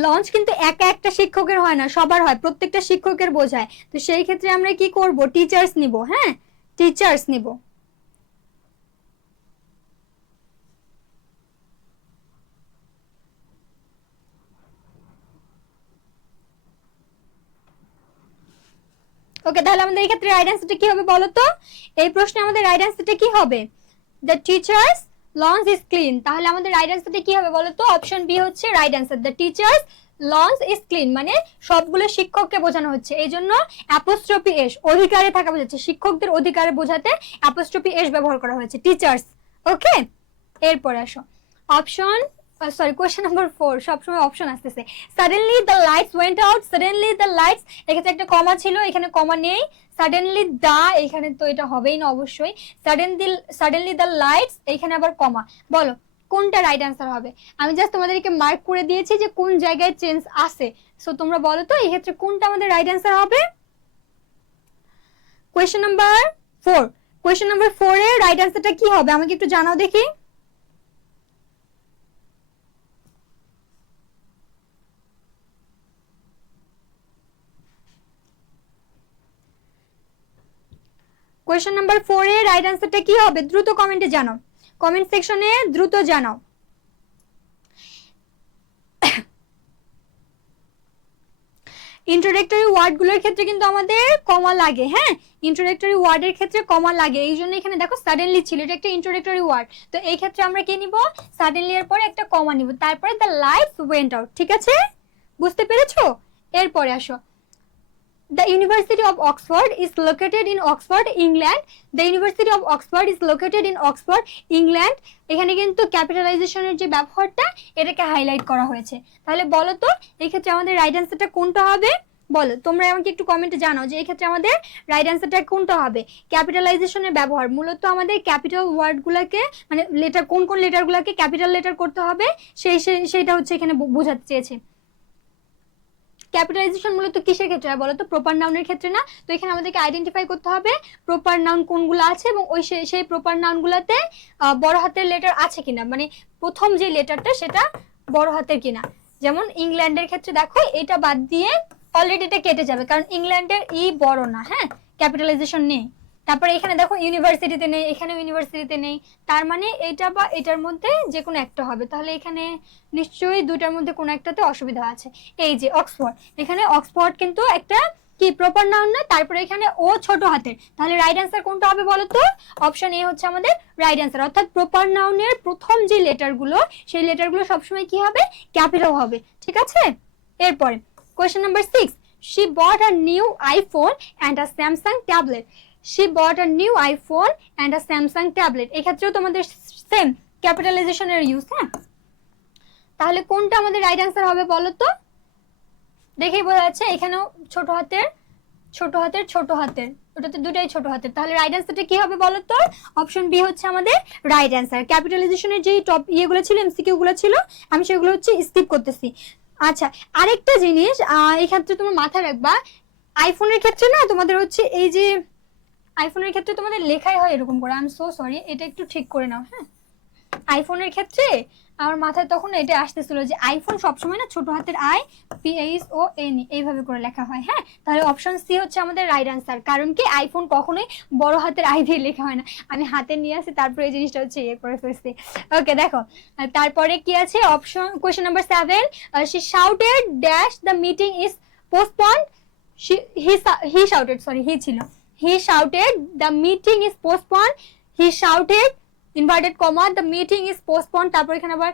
লঞ্চ কিন্তু একা একটা শিক্ষকের হয় না, সবার হয়, প্রত্যেকটা শিক্ষকের বোঝায়। তো সেই ক্ষেত্রে আমরা কি করব? টিচার্স নিব। হ্যাঁ, টিচার্স নিব। ওকে, তাহলে আমাদের এই ক্ষেত্রে রাইট অ্যান্সারটা কি হবে বলো তো? এই প্রশ্নে আমাদের রাইট অ্যান্সারটা কি হবে? The teachers launch is clean. তাহলে আমাদের রাইট অ্যান্সারটা কি হবে বলো তো? অপশন বি হচ্ছে right answer. The teachers launch is clean মানে সবগুলো শিক্ষককে বোঝানো হচ্ছে, এই জন্য অ্যাপোস্ট্রফি এস, অধিকারে থাকা বোঝাচ্ছে, শিক্ষকদের অধিকারে বোঝাতে অ্যাপোস্ট্রফি এস ব্যবহার করা হয়েছে, টিচার্স। ওকে, এরপরে আসো অপশন কোয়েশ্চেন নাম্বার 4, সবসময় অপশন আসতেছে। Suddenly the lights went out, suddenly the lights, এক্ষেত্রে একটা কমা ছিল, এখানে কমা নেই। সাডেনলি দা, এখানে তো এটা হবেই না অবশ্যই। সাডেনলি দ্য লাইটস, এখানে আবার কমা। বলো কোনটা রাইট অ্যান্সার হবে? আমি জাস্ট তোমাদেরকে মার্ক করে দিয়েছি যে কোন জায়গায় চেঞ্জ আছে। সো তোমরা বলো তো এই ক্ষেত্রে কোনটা আমাদের রাইট অ্যান্সার হবে? কোয়েশ্চেন নাম্বার 4, কোয়েশ্চেন নাম্বার 4 এর রাইট অ্যান্সারটা কি হবে আমাকে একটু জানাও দেখি। কোয়েশ্চেন নাম্বার 4 এর রাইট অ্যান্সারটা কি হবে দ্রুত কমেন্টে জানাও, কমেন্ট সেকশনে দ্রুত জানাও। ইন্ট্রোডাক্টরি ওয়ার্ডগুলোর ক্ষেত্রে কিন্তু আমাদের কমা লাগে, হ্যাঁ ইন্ট্রোডাক্টরি ওয়ার্ডের ক্ষেত্রে কমা লাগে, এই জন্য এখানে দেখো সাডেনলি ছিল, এটা একটা ইন্ট্রোডাক্টরি ওয়ার্ড, তো এই ক্ষেত্রে আমরা কি নিব, সাডেনলি এর পরে একটা কমা নিব, তারপরে দ্য লাইটস ওয়েন্ট আউট। ঠিক আছে, বুঝতে পেরেছো? এরপরে আসো, The University of Oxford is located in Oxford, England. The University of Oxford is located in Oxford, England. এখানে কিন্তু ক্যাপিটালাইজেশনের যে ব্যবহারটা এটাকে হাইলাইট করা হয়েছে। তাহলে বলো তো এই ক্ষেত্রে আমাদের রাইট অ্যান্সারটা কোনটা হবে? বলো তোমরা আমাকে একটু কমেন্টে জানাও যে এই ক্ষেত্রে আমাদের রাইট অ্যান্সারটা কোনটা হবে। ক্যাপিটালাইজেশনের ব্যবহার মূলত আমাদের ক্যাপিটাল ওয়ার্ডগুলোকে মানে লেটার কোন কোন লেটারগুলোকে ক্যাপিটাল লেটার করতে হবে সেইটা হচ্ছে এখানে বোঝাতে চেয়েছে। ক্যাপিটালাইজেশন মূলত কিসের ক্ষেত্রে হয় বলো তো? প্রপার নাউনের ক্ষেত্রে না? তো এখানে আমাদেরকে আইডেন্টিফাই করতে হবে প্রপার নাউন কোনগুলো আছে এবং ওই সেই প্রপার নাউনগুলোতে বড় হাতের লেটার আছে কিনা, মানে প্রথম যে লেটারটা সেটা বড় হাতের কিনা। যেমন ইংল্যান্ডের ক্ষেত্রে দেখো এটা বাদ দিয়ে অলরেডি এটা কেটে যাবে কারণ ইংল্যান্ডের ই বড় না, হ্যাঁ ক্যাপিটালাইজেশন নেই। তারপরে এখানে দেখো ইউনিভার্সিটিতে নেই, এখানেও ইউনিভার্সিটিতে নেই, তার মানে এটা বা এটার মধ্যে যে কোনো একটা হবে। তাহলে এখানে নিশ্চয়ই দুটার মধ্যে কোনো একটাতে অসুবিধা আছে। এই যে অক্সফোর্ড, এখানে অক্সফোর্ড কিন্তু একটা কি প্রপার নাউন না, তারপরে এখানে ও ছোট হাতের, তাহলে রাইট অ্যান্সার কোনটা হবে বলো তো? অপশন এ হচ্ছে আমাদের রাইট অ্যান্সার, অর্থাৎ প্রপার নাউনের প্রথম যে লেটারগুলো সেই লেটারগুলো সবসময় কি হবে, ক্যাপিটাল হবে। ঠিক আছে, এরপরে question number 6, she bought a new iPhone and a Samsung tablet. She bought a new iPhone and a Samsung tablet. এক্ষেত্রেও তোমাদের সেম ক্যাপিটালাইজেশনের ইউজ, হ্যাঁ তাহলে কোনটা আমাদের রাইট অ্যান্সার হবে বলো তো? দেখেই বোঝা যাচ্ছে এখানেও ছোট হাতের ছোট হাতের ছোট হাতের, ওটাতে দুটাই ছোট হাতের, তাহলে রাইট অ্যান্সারটা কি হবে বলো তো? অপশন বি হচ্ছে আমাদের রাইট অ্যান্সার। ক্যাপিটালাইজেশনের যে টপ ইয়েগুলো ছিল এমসিকিউ গুলো ছিল আমি সেগুলো হচ্ছে স্কিপ করতেছি। আচ্ছা আরেকটা জিনিস এই ক্ষেত্রে তোমার মাথায় রাখবা, আইফোনের ক্ষেত্রে না তোমাদের হচ্ছে এই যে আইফোনের ক্ষেত্রে তোমাদের লেখাই হয় এরকম করে, আই এম সো সরি, এটা একটু ঠিক করে নাও। হ্যাঁ আইফোনের ক্ষেত্রে আমার মাথায় তখন এটা আসতেছিল যে আইফোন সবসময় না ছোট হাতের আই PHON এইভাবে করে লেখা হয়, হ্যাঁ তাহলে অপশন সি হচ্ছে আমাদের রাইট অ্যান্সার। কারণ কি আইফোন কখনোই বড় হাতের আই দিয়ে লেখা হয় না, আমি হাতে নিয়ে আসি তারপরে এই জিনিসটা হচ্ছে ইয়ে করে ফেলছি। ওকে দেখো তারপরে কি আছে option question number 7, she shouted dash the meeting is postponed. He shouted, sorry he ছিল, he shouted the meeting is postponed. He shouted inverted comma the meeting is postponed, তারপর এখানে আবার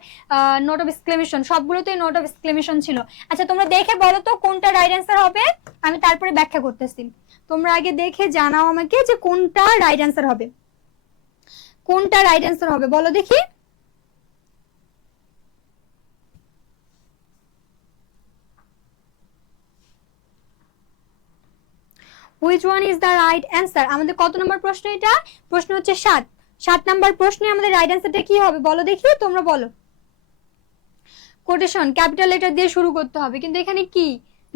নোট অফ এক্সক্লেমেশন, সবগুলোতেই note of exclamation ছিল। আচ্ছা তোমরা দেখে বলো তো কোনটা রাইট অ্যান্সার হবে, আমি তারপরে ব্যাখ্যা করতেছি। তোমরা আগে দেখে জানাও আমাকে যে কোনটা রাইট অ্যান্সার হবে, কোনটা রাইট অ্যান্সার হবে বলো দেখি। Which one is the right answer? আমাদের কত নম্বর প্রশ্ন এটা? প্রশ্ন হচ্ছে 7 নাম্বার প্রশ্নে আমাদের রাইট অ্যান্সারটা কি হবে বলো দেখি, তোমরা বলো। কোটেশন ক্যাপিটাল লেটার দিয়ে শুরু করতে হবে, কিন্তু এখানে কি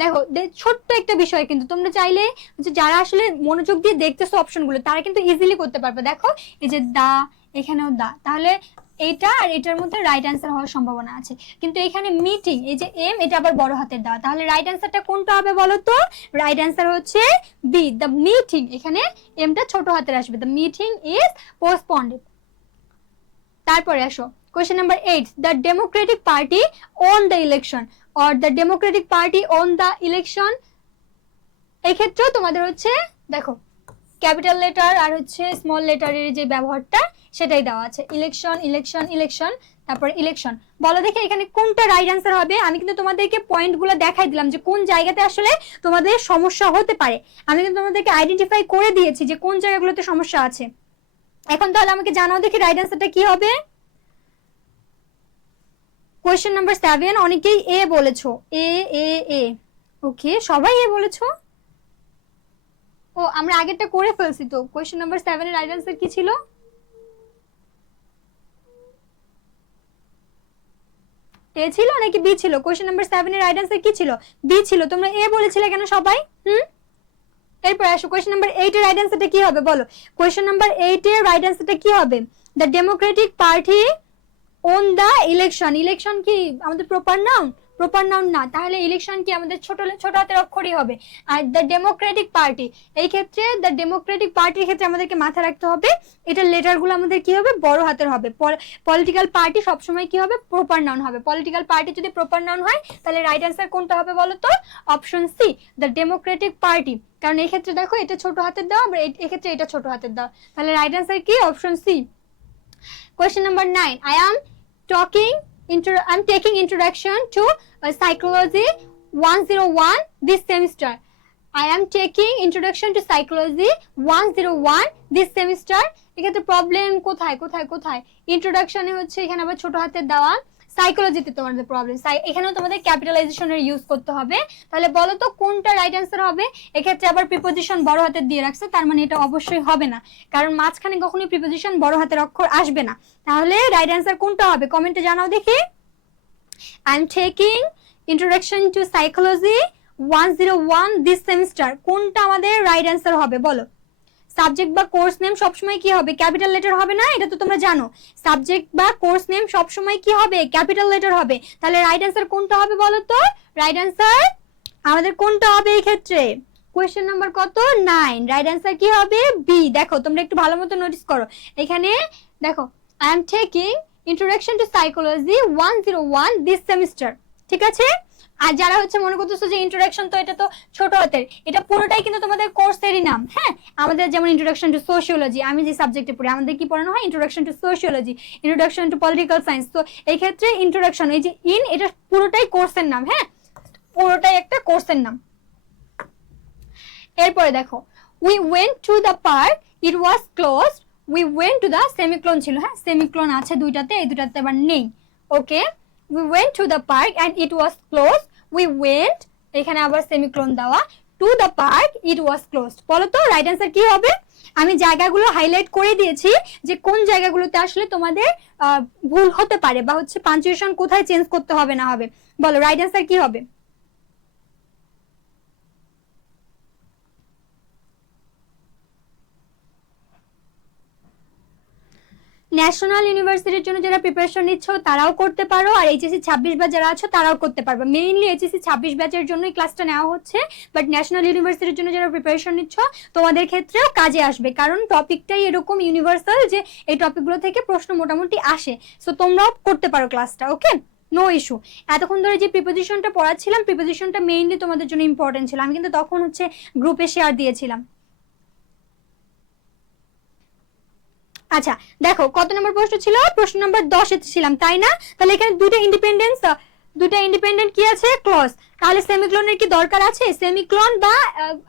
দেখো ছোট্ট একটা বিষয়, কিন্তু তোমরা চাইলে হচ্ছে যারা আসলে মনোযোগ দিয়ে দেখতেছো অপশনগুলো তারা কিন্তু ইজিলি করতে পারবে। দেখো এই যে দা, এখানেও দা, তাহলে এটা আর এটার মধ্যে রাইট অ্যান্সার হওয়ার সম্ভাবনা আছে। কিন্তু এখানে মিটিং, এই যে এম, এটা আবার বড় হাতের দা, তাহলে রাইট অ্যান্সারটা কোনটা হবে বলো তো? রাইট অ্যান্সার হচ্ছে বি, দ্য মিটিং, এখানে এমটা ছোট হাতের আসবে, দ্য মিটিং ইজ পোস্টপন্ড। তারপরে আসো question number 8, the Democratic party on the election or the Democratic party on the election. এই ক্ষেত্রেও তোমাদের হচ্ছে দেখো ক্যাপিটাল লেটার আর হচ্ছে স্মল লেটারের যে ব্যবহারটা সেটাই দেওয়া আছে, ইলেকশন ইলেকশন ইলেকশন, তারপরে ইলেকশন। বলো দেখে এখানে কোনটা রাইট অ্যান্সার হবে? আমি কিন্তু তোমাদেরকে পয়েন্টগুলো দেখাই দিলাম যে কোন জায়গাতে আসলে তোমাদের সমস্যা হতে পারে, আমি কিন্তু তোমাদেরকে আইডেন্টিফাই করে দিয়েছি যে কোন জায়গাগুলোতে সমস্যা আছে। এখন তাহলে আমাকে জানাও দেখি রাইট অ্যান্সারটা কি হবে। কোয়েশ্চেন নাম্বার 7 অনেকেই এ বলেছো, এ এ এ, ওকে সবাই এ বলেছো। ও আমরা আগেরটা করে ফেলছি তো। কোয়েশ্চেন নাম্বার 7 এর রাইট অ্যান্সার কি ছিল? এ ছিল নাকি বি ছিল? কোয়েশ্চেন নাম্বার 7 এর রাইট অ্যান্সার কি ছিল? বি ছিল। তোমরা এ বলেছিলে কেন সবাই? এরপর আসো কোয়েশ্চেন নাম্বার 8 এর রাইট অ্যান্সারটা কি হবে বলো? কোয়েশ্চেন নাম্বার 8 এর রাইট অ্যান্সারটা কি হবে? The Democratic party on the election. Election কি আমাদের প্রপার নাউন? প্রপার নাউন না, তাহলে ইলেকশন কি আমাদের ছোট হাতের অক্ষরই হবে। আর দ্য ডেমোক্রেটিক পার্টি, এই ক্ষেত্রে দ্য ডেমোক্রেটিক পার্টির ক্ষেত্রে আমাদেরকে মাথায় রাখতে হবে এটার লেটারগুলো আমাদের কি হবে? বড় হাতের হবে। পলিটিক্যাল পার্টি সবসময় কি হবে? প্রপার নাউন হবে। পলিটিক্যাল পার্টি যদি প্রপার নাউন হয় তাহলে রাইট অ্যান্সার কোনটা হবে বলো তো? Option C, the Democratic Party. কারণ এই ক্ষেত্রে দেখো এটা ছোট হাতের দাও, আবার এই ক্ষেত্রে এটা ছোট হাতের দাও, তাহলে রাইট অ্যান্সার কি? Option C. Question number 9. I'm taking introduction to psychology 101 this semester. I am taking introduction to psychology 101 this semester. এক্ষেত্রে প্রবলেম কোথায়? ইন্ট্রোডাকশনে হচ্ছে এখানে আবার ছোট হাতের দেওয়া, সাইকোলজিতে তোমাদের প্রবলেম, এখানেও তোমাদের ক্যাপিটালাইজেশনের ইউজ করতে হবে। তাহলে বলো তো কোনটা রাইট অ্যান্সার হবে? এক্ষেত্রে আবার প্রিপোজিশন বড় হাতের দিয়ে রাখছে, তার মানে এটা অবশ্যই হবে না, কারণ মাঝখানে কখনোই প্রিপোজিশন বড় হাতের অক্ষর আসবে না। তাহলে রাইট অ্যান্সার কোনটা হবে? কমেন্টে জানাও দেখি। I am taking introduction to psychology 101 this semester, কোনটা আমাদের রাইট অ্যান্সার হবে বলো? সাবজেক্ট বা কোর্স নেম সবসময় কি হবে? ক্যাপিটাল লেটার হবে না? এটা তো তোমরা জানো। সাবজেক্ট বা কোর্স নেম সবসময় কি হবে? ক্যাপিটাল লেটার হবে। তাহলে রাইট অ্যান্সার কোনটা হবে বলো তো? রাইট অ্যান্সার আমাদের কোনটা হবে এই ক্ষেত্রে? কোয়েশ্চেন নাম্বার কত? 9। রাইট অ্যান্সার কি হবে? বি। দেখো তোমরা একটু ভালো মতো নোটিস করো, এখানে দেখো I am taking introduction to psychology 101 this semester, ঠিক আছে? আর যারা হচ্ছে মনে করতেছো যে ইন্ট্রোডাকশন তো এটা তো ছোট হাতের, এটা পুরোটাই কিন্তু তোমাদের কোর্সেরই নাম। হ্যাঁ, আমাদের যেমন ইন্ট্রোডাকশন টু সোশিওলজি, আমি যে সাবজেক্টে পড়ি আমাদের কি পড়ানো হয়? Introduction to sociology, introduction to political science. তো এই ক্ষেত্রে ইন্ট্রোডাকশন, এই যে এটা পুরোটাই কোর্সের নাম। হ্যাঁ, পুরোটাই একটা কোর্সের নাম। এরপরে দেখো we went to the park, it was closed. We went to the, semicolon ছিল। হ্যাঁ, সেমিক্লোন আছে দুইটাতে, এই দুটাতে আবার নেই। Okay, we went to the park and it was closed. We went, এখানে আবার সেমিক্লোন দেওয়া, to the park it was closed. বলো তো রাইট অ্যান্সার কি হবে? আমি জায়গাগুলো হাইলাইট করে দিয়েছি যে কোন জায়গাগুলোতে আসলে তোমাদের ভুল হতে পারে বা হচ্ছে পাঞ্চুয়েশন কোথায় চেঞ্জ করতে হবে না হবে। বলো রাইট অ্যান্সার কি হবে? ন্যাশনাল ইউনিভার্সিটির জন্য যারা প্রিপারেশন নিচ্ছ তারাও করতে পারো, আর এইচএসসি 26 ব্যাচ যারা আছো তারাও করতে পারবে। মেইনলি এইচএসসি 26 ব্যাচের জন্যই ক্লাসটা নেওয়া হচ্ছে, বাট ন্যাশনাল ইউনিভার্সিটির জন্য যারা প্রিপারেশন নিচ্ছ তোমাদের ক্ষেত্রেও কাজে আসবে, কারণ টপিকটাই এরকম ইউনিভার্সাল যে এই টপিকগুলো থেকে প্রশ্ন মোটামুটি আসে। সো তোমরাও করতে পারো ক্লাসটা। ওকে, নো ইস্যু। এতক্ষণ ধরে যে প্রিপোজিশনটা পড়াচ্ছিলাম, প্রিপোজিশনটা মেইনলি তোমাদের জন্য ইম্পর্টেন্ট ছিল, আমি কিন্তু তখন হচ্ছে গ্রুপে শেয়ার দিয়েছিলাম। আচ্ছা দেখো কত নম্বর প্রশ্ন ছিল? প্রশ্ন নম্বর 10 এ ছিলাম, তাই না? তাহলে এখানে দুটো ইন্ডিপেন্ডেন্ট কি আছে? ক্লজ। তাহলে সেমিক্লোনের কি দরকার আছে? সেমিক্লোন বা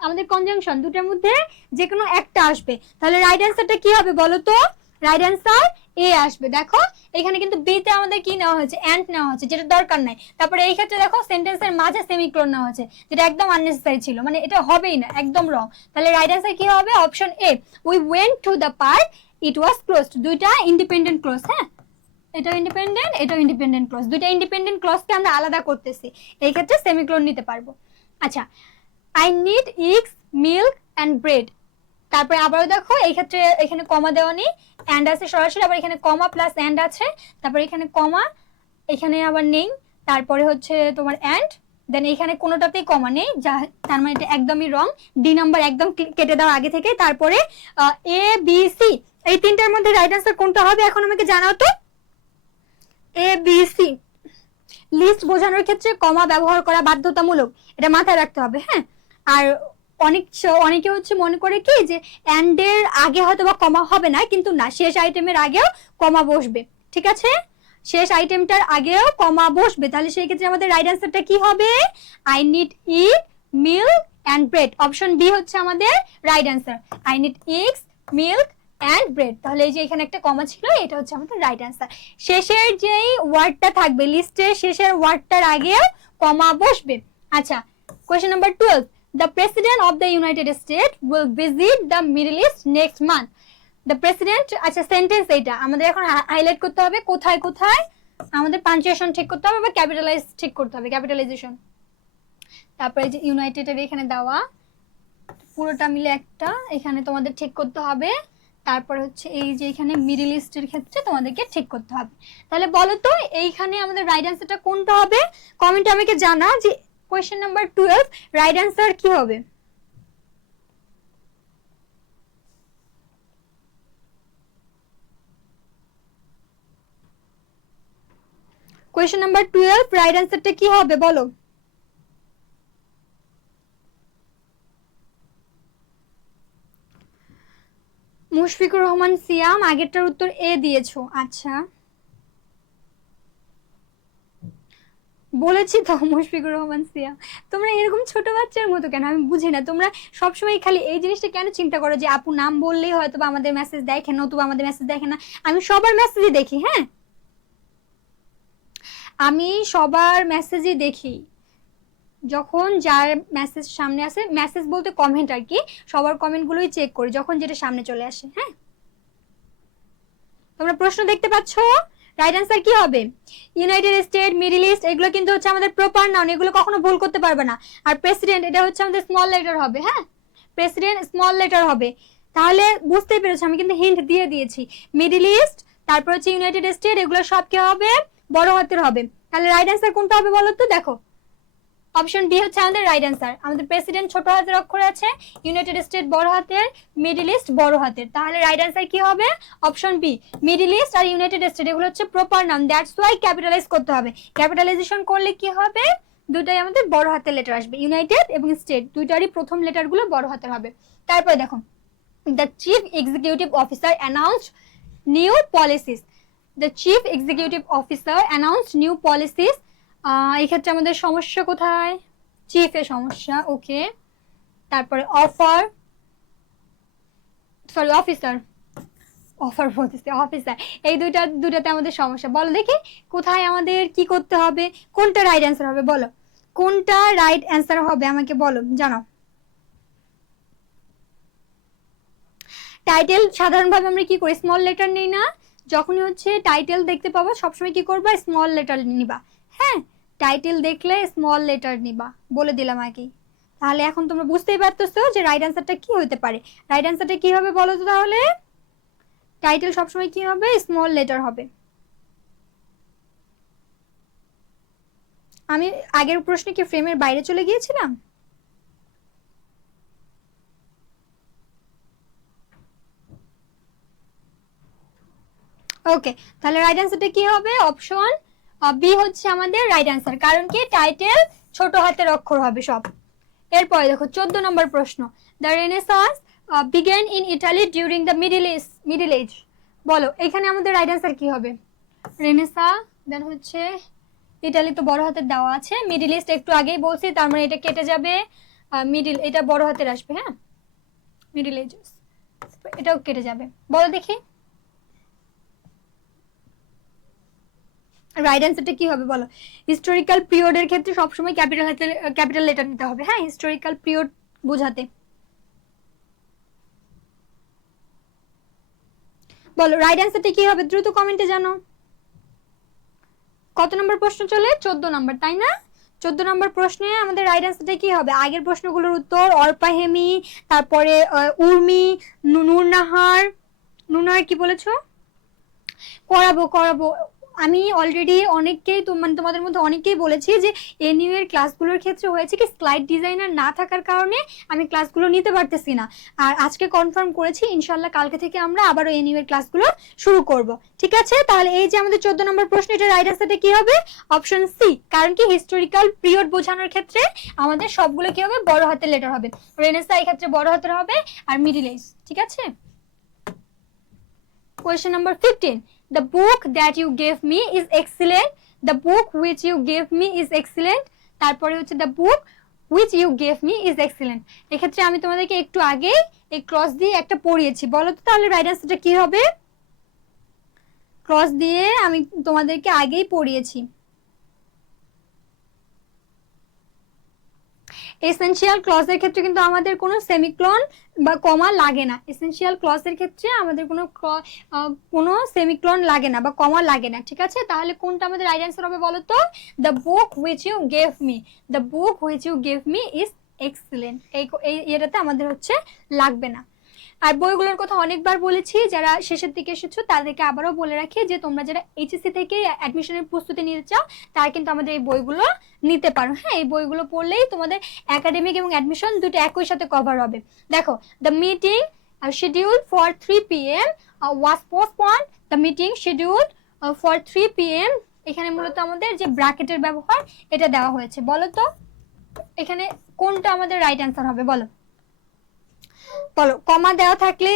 আমাদের কনজাংশন দুটোর মধ্যে যে কোনো একটা আসবে। তাহলে রাইট অ্যান্সারটা কি হবে বলো তো? রাইট অ্যান্সার এ আসবে। দেখো এখানে কিন্তু বি তে আমাদের কি নেওয়া হয়েছে? অ্যান্ড নেওয়া হয়েছে, যেটা দরকার নাই। তারপরে এই ক্ষেত্রে দেখো সেন্টেন্সের মাঝে সেমিক্লোন নেওয়া হয়েছে, যেটা একদম আননেসেসারি ছিল, মানে এটা হবেই না, একদম রং। তাহলে রাইট অ্যান্সার কি হবে? Option A, we went to the park it was closed. দুইটা ইন্ডিপেন্ডেন্ট ক্লজ। হ্যাঁ, এটাও ইন্ডিপেন্ডেন্ট, এটাও ইন্ডিপেন্ডেন্ট ক্লজ। দুইটা ইন্ডিপেন্ডেন্ট ক্লজকে আমরা আলাদা করতেছি, এই ক্ষেত্রে সেমিক্লোন নিতে পারবো। আচ্ছা, I need eggs, milk and bread. তারপরে আবারও দেখো এই ক্ষেত্রে এখানে কমা দেওয়া নেই, অ্যান্ড আছে সরাসরি, আবার এখানে কমা প্লাস অ্যান্ড আছে, তারপরে এখানে কমা, এখানে আবার নেই, তারপরে হচ্ছে তোমার অ্যান্ড, দেন এখানে কোনোটাতেই কমা নেই, যা তার মানে এটা একদমই রং। ডি নাম্বার একদম কেটে দাও আগে থেকে। তারপরে এ বি সি, এই তিনটার মধ্যে রাইট অ্যান্সার কোনটা হবে এখন আমাকে জানাও তো। A B C. লিস্ট বোঝানোর ক্ষেত্রে কমা ব্যবহার করা বাধ্যতামূলক, এটা মাথায় রাখতে হবে। হ্যাঁ, আর অনেকে হচ্ছে মনে করে কি যে অ্যান্ড এর আগে হয়তো বা কমা হবে না, কিন্তু না, শেষ আইটেমের আগেও কমা বসবে। ঠিক আছে, শেষ আইটেমটার আগেও কমা বসবে। তাহলে সেই ক্ষেত্রে আমাদের রাইট অ্যান্সারটা কি হবে? I need it, milk and bread. Option B হচ্ছে আমাদের right answer. I need eggs, milk and bread. তাহলে এই যে এখানে একটা কমা ছিল, এটা হচ্ছে আমাদের রাইট অ্যান্সার। শেষের যেই ওয়ার্ডটা থাকবে লিস্টের শেষের ওয়ার্ডটার আগেও কমা বসবে। আচ্ছা, question number 12, the president of the United States will visit the Middle East next month. The president, আচ্ছা সেন্টেন্স এইটা আমাদের এখন হাইলাইট করতে হবে কোথায় কোথায় আমাদের পাঞ্চুয়েশন ঠিক করতে হবে বা ক্যাপিটালাইজ ঠিক করতে হবে, ক্যাপিটালাইজেশন। তারপরে যে ইউনাইটেডের এখানে দেওয়া পুরোটা মিলে একটা, এখানে তোমাদের ঠিক করতে হবে। তারপর হচ্ছে এই যে এখানে মিডল ইস্টের ক্ষেত্রে তোমাদেরকে ঠিক করতে হবে। তাহলে বলো তো এইখানে আমাদের রাইট অ্যান্সারটা কোনটা হবে? কমেন্টে আমাকে জানাও যে কোয়েশ্চেন নাম্বার 12 রাইট অ্যান্সার কি হবে। কোয়েশ্চেন নাম্বার 12 রাইট অ্যান্সারটা কি হবে বলো। মুশফিকুর রহমান সিয়াম আগেরটার উত্তর এ দিয়েছো। আচ্ছা, বলেছি তো মুশফিকুর রহমান সিয়াম। তোমরা এরকম ছোট বাচ্চার মতো কেন, আমি বুঝি না। তোমরা সবসময় খালি এই জিনিসটা কেন চিন্তা করো যে আপু নাম বললেই হয়তো বা আমাদের মেসেজ দেখে, নতুবা আমাদের মেসেজ দেখে না। আমি সবার মেসেজই দেখি, হ্যাঁ আমি সবার মেসেজই দেখি। যখন যার মেসেজ সামনে আসে, মেসেজ বলতে কমেন্ট আর কি, সবার কমেন্টগুলোই চেক করি যখন যেটা সামনে চলে আসে। হ্যাঁ, তোমরা প্রশ্ন দেখতে পাচ্ছ, রাইট অ্যান্সার কি হবে? ইউনাইটেড স্টেট, মিডল ইস্ট এগুলো কিন্তু হচ্ছে আমাদের প্রপার নাউন, এগুলো কখনো ভুল করতে পারবে না। আর প্রেসিডেন্ট এটা হচ্ছে আমাদের স্মল লেটার হবে। হ্যাঁ, প্রেসিডেন্ট স্মল লেটার হবে। তাহলে বুঝতেই পেরেছো, আমি কিন্তু হিন্ট দিয়ে দিয়েছি। মিডল ইস্ট, তারপর হচ্ছে ইউনাইটেড স্টেট, এগুলো সব কি হবে? বড় হাতের হবে। তাহলে রাইট অ্যান্সার কোনটা হবে বলো তো? দেখো, অপশন বি হচ্ছে আমাদের রাইট অ্যান্সার। আমাদের প্রেসিডেন্ট ছোট হাতের অক্ষরে আছে, ইউনাইটেড স্টেট বড় হাতের, মিডল ইস্ট বড় হাতের। তাহলে রাইট অ্যান্সার কি হবে? Option B. মিডল ইস্ট আর ইউনাইটেড স্টেট এগুলো হচ্ছে proper noun, that's why capitalise করতে হবে। ক্যাপিটালাইজেশন করলে কি হবে? দুটাই আমাদের বড় হাতের লেটার আসবে, ইউনাইটেড এবং স্টেট দুইটারই প্রথম লেটারগুলো বড় হাতের হবে। তারপরে দেখো, the chief executive officer announced new policies. The chief executive officer announced new policies. এই ক্ষেত্রে আমাদের সমস্যা কোথায়? চিফের সমস্যা, ওকে। তারপরে অফার, সরি অফিসার, অফার বলতেছে অফিসার, এই দুটাতে আমাদের সমস্যা। বলো দেখি কোথায় আমাদের কি করতে হবে, কোনটা রাইট অ্যান্সার হবে বলো, কোনটা রাইট অ্যান্সার হবে আমাকে বলো, জানাও। টাইটেল সাধারণভাবে আমরা কি করি, স্মল লেটার নেই না? যখনই হচ্ছে টাইটেল দেখতে পাবো সবসময় কি করবা, স্মল লেটার নিবা। হ্যাঁ, টাইটেল দেখলে স্মল লেটার নিবা, বলে দিলাম আগে। তাহলে এখন তোমরা বুঝতেই পারতেছো যে রাইট অ্যান্সারটা কি হতে পারে। রাইট অ্যান্সারটা কি হবে বলো তো তাহলে? টাইটেল সবসময় কি হবে, স্মল লেটার হবে। আমি আগের প্রশ্নে কি ফ্রেমের বাইরে চলে গিয়েছিলাম? ওকে, তাহলে রাইট অ্যান্সারটা কি হবে? অপশন বি হচ্ছে আমাদের রাইট অ্যান্সার। কারণ কি, টাইটেল ছোট হাতের অক্ষর হবে সব। এরপরে দেখো 14 নম্বর প্রশ্ন, the Renaissance began in Italy during the Middle Age. বলো এখানে আমাদের রাইট অ্যান্সার কি হবে? রেনেসা, দেন হচ্ছে ইটালি তো বড় হাতের দেওয়া আছে, মিডল ইস্ট একটু আগেই বলছি, তার মানে এটা কেটে যাবে, মিডল এটা বড় হাতের আসবে। হ্যাঁ, মিডল এজেস এটাও কেটে যাবে। বলো দেখি রাইট অ্যান্সারটা কি হবে বলো। হিস্টোরিক্যাল পিরিয়ডের ক্ষেত্রে সবসময় ক্যাপিটাল লেটার নিতে হবে। হ্যাঁ, হিস্টোরিক্যাল পিরিয়ড বোঝাতে। বলো রাইট অ্যান্সারটা কি হবে, দ্রুত কমেন্টে জানো। কত নম্বর প্রশ্ন চলে? 14 নম্বর, তাই না? 14 নম্বর প্রশ্নে আমাদের রাইট অ্যান্সারটা কি হবে? আগের প্রশ্নগুলোর উত্তর অর্পা হেমি, তারপরে উর্মি, নুরনাহার, নুনার কি বলেছো? করাবো করাবো। আমি অলরেডি অনেককেই তোমাদের মধ্যে অনেকেই বলেছি যে এনইউ এর ক্লাসগুলোর ক্ষেত্রে হয়েছে কি, স্লাইড ডিজাইনার না থাকার কারণে আমি ক্লাসগুলো নিতে পারতেছি না। আর আজকে কনফার্ম করেছি ইনশাল্লাহ কালকে থেকে আমরা আবারও এনইউ এর ক্লাসগুলো শুরু করব। ঠিক আছে, তাহলে এই যে আমাদের 14 নম্বর প্রশ্ন, এটা রাইট অ্যান্সারটা কি হবে? Option C. কারণ কি, হিস্টোরিক্যাল পিরিয়ড বোঝানোর ক্ষেত্রে আমাদের সবগুলো কি হবে, বড় হাতের লেটার হবে। রেনেসা এই ক্ষেত্রে বড় হাতের হবে, আর মিডল এজ। ঠিক আছে, question number 15, the book that you gave me is excellent, the book which you gave me is excellent, তারপরে হচ্ছে the book which you gave me is excellent। এক্ষেত্রে আমি তোমাদেরকে একটু আগে এই ক্রস দিয়ে একটা পড়িয়েছি, বলো তো তাহলে রাইট অ্যান্সারটা কি হবে? ক্রস দিয়ে আমি তোমাদেরকে আগেই পড়িয়েছি। এসেনশিয়াল ক্লজের ক্ষেত্রে কিন্তু আমাদের কোনো সেমিক্লন বা কমা লাগে না। এসেনশিয়াল ক্লজের ক্ষেত্রে আমাদের কোনো সেমিক্লন লাগে না বা কমা লাগে না, ঠিক আছে? তাহলে কোনটা আমাদের রাইট অ্যান্সার হবে বলো তো? The book which you gave me, the book which you gave me is excellent. এটাতে আমাদের হচ্ছে লাগবে না। আর বইগুলোর কথা অনেকবার বলেছি, যারা শেষের দিকে এসেছো তাদেরকে আবারও বলে রাখি যে তোমরা যারা এইচএসসি থেকে অ্যাডমিশনের প্রস্তুতি নিতে চাও তারা কিন্তু আমাদের এই বইগুলো নিতে পারো। হ্যাঁ, এই বইগুলো পড়লেই তোমাদের একাডেমিক এবং অ্যাডমিশন দুটো একই সাথে কভার হবে। দেখো, the meeting scheduled for 3 p.m. was postponed. The meeting scheduled for 3 p.m. এখানে মূলত আমাদের যে ব্র্যাকেটের ব্যবহার এটা দেওয়া হয়েছে। বলো তো এখানে কোনটা আমাদের রাইট অ্যান্সার হবে? বলো বলো, কমা দেওয়া থাকলে,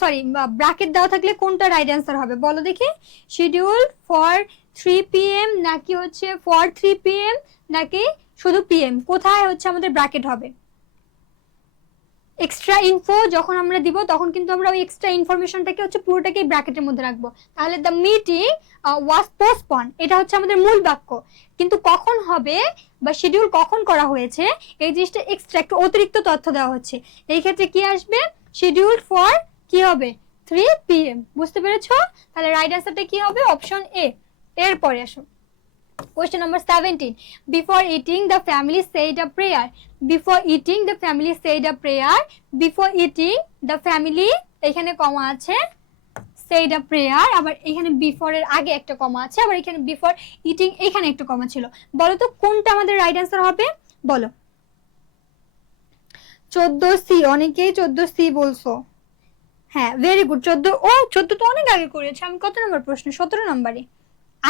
সরি ব্র্যাকেট দেওয়া থাকলে কোনটা রাইট অ্যান্সার হবে বলো দেখি। Schedule for 3 p.m. নাকি হচ্ছে ফর 3 p.m. নাকি শুধু পিএম? কোথায় হচ্ছে আমাদের ব্র্যাকেট হবে? এক্সট্রা ইনফো যখন আমরা দিব তখন কিন্তু আমরা ওই এক্সট্রা ইনফরমেশনটাকে হচ্ছে পুরোটাকেই ব্র্যাকেটের মধ্যে রাখবো। তাহলে দ্য মিটিং ওয়াজ পোস্টপন, এটা হচ্ছে আমাদের মূল বাক্য, কিন্তু কখন হবে বা শিডিউল কখন করা হয়েছে এই জিনিসটা এক্সট্রা একটু অতিরিক্ত তথ্য দেওয়া হচ্ছে। এই ক্ষেত্রে কি আসবে? শিডিউলড ফর কি হবে? 3 p.m. বুঝতে পেরেছো? তাহলে রাইট অ্যান্সারটা কি হবে? Option A. এরপরে আসো question number 17. Before eating the family said a prayer. Before eating the family said a prayer. Before eating the family, এখানে কমা আছে, said a prayer, আবার এখানে before এর আগে একটা কমা আছে, আবার এখানে before eating এখানে একটা কমা ছিল। বলো তো কোনটা আমাদের রাইট অ্যান্সার হবে? বলো। 14C, অনেকেই 14C বলছো। হ্যাঁ, ভেরি গুড। 14 তো অনেক আগে করেছে। আমি কত নম্বর প্রশ্ন? 17 নম্বরে।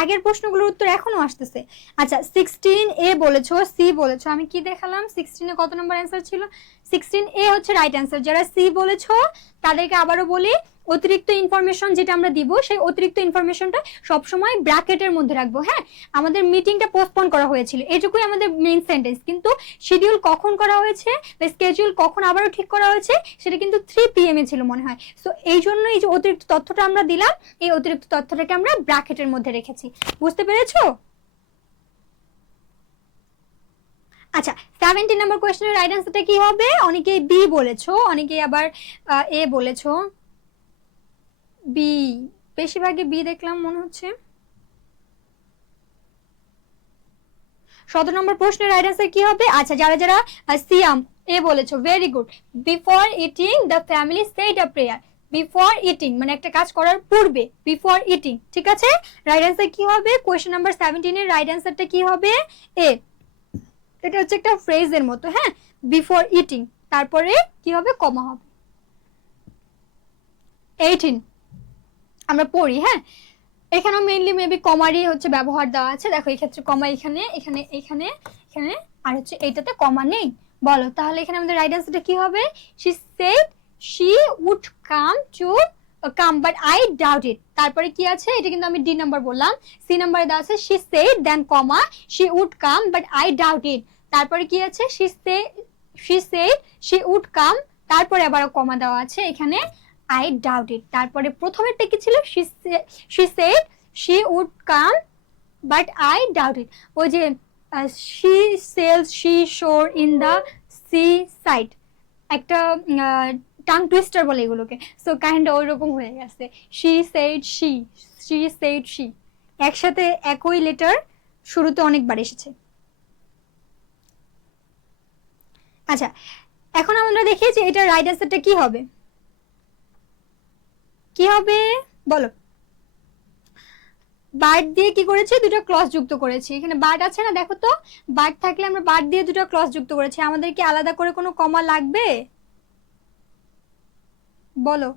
আগের প্রশ্নগুলোর উত্তর এখনো আসতেছে। আচ্ছা, 16A বলেছো, সি বলেছো। আমি কি দেখালাম? 16 এ কত নম্বর অ্যান্সার ছিল? 16A হচ্ছে রাইট অ্যান্সার। যারা সি বলেছো তাদেরকে আবারও বলি, অতিরিক্ত ইনফরমেশন যেটা আমরা দিব সেই অতিরিক্ত ইনফরমেশনটা সবসময় ব্র্যাকেটের মধ্যে রাখবো। হ্যাঁ, আমাদের মিটিংটা পোস্টপোন করা হয়েছিল, এটুকুই আমাদের মেইন সেন্টেন্স, কিন্তু শিডিউল কখন করা হয়েছে বা স্কেডিউল কখন আবারও ঠিক করা হয়েছে সেটা কিন্তু 3 PM এ ছিল মনে হয়। সো এই জন্য এই যে অতিরিক্ত তথ্যটা আমরা দিলাম, এই অতিরিক্ত তথ্যটাকে আমরা ব্র্যাকেটের মধ্যে রেখেছি। বুঝতে পেরেছো? আচ্ছা, 17 নম্বর কোশ্চেনের রাইট অ্যান্সারটা কি হবে? অনেকেই বি বলেছো, অনেকেই আবার এ বলেছো। বি, বেশিরভাগই বি দেখলাম মনে হচ্ছে। 17 নম্বর প্রশ্নের রাইট অ্যান্সার কি হবে? আচ্ছা, যারা যারা সিয়াম এ বলেছো, very good. Before eating the family said a prayer. Before eating মানে একটা কাজ করার পূর্বে, বিফোর ইটিং, ঠিক আছে? রাইট অ্যান্সার কি হবে? কোয়েশ্চেন নাম্বার 17 এর রাইট অ্যান্সারটা কি হবে? এ। এটা হচ্ছে একটা ফ্রেজের মতো। হ্যাঁ, বিফোর ইটিং, তারপরে কি হবে? কমা হবে। 18 আমরা পড়ি। হ্যাঁ, এখানেও মেইনলি মেবি কমারই হচ্ছে ব্যবহার দেওয়া আছে। দেখো এই ক্ষেত্রে কমা এখানে, এখানে, এখানে, এখানে, আর হচ্ছে এইটাতে কমা নেই। বলো তাহলে এখানে আমাদের রাইট অ্যান্সারটা কি হবে? she said she would come but I doubt it। তারপরে কি আছে? এটা কিন্তু আমি ডি নাম্বার বললাম। সি নাম্বারে দেওয়া আছে she said then comma she would come but I doubt it। তারপরে কি আছে? she said she would come, তারপরে আবার কমা দেওয়া আছে এখানে I doubt it। তারপরে প্রথমেরটা কি ছিল? she said she would come but I doubt it। ওই যে she sails she shore in the seaside, একটা টাং টুইস্টার বলে এগুলোকে। সো কাইন্ড ওইরকম হয়ে গেছে। she said she একসাথে একই লেটার শুরুতে অনেকবার এসেছে। আচ্ছা, এখন আমরা দেখি যে এটা রাইট অ্যান্সারটা কি হবে। কি হবে বলো? বার্ড দিয়ে কি করেছি? দুটো ক্লজ যুক্ত করেছি। এখানে বার্ড আছে না, দেখো তো। বার্ড থাকলে আমরা বার্ড দিয়ে দুটো ক্লজ যুক্ত করেছি। আমাদের কি আলাদা করে কোনো কমা লাগবে? বলো,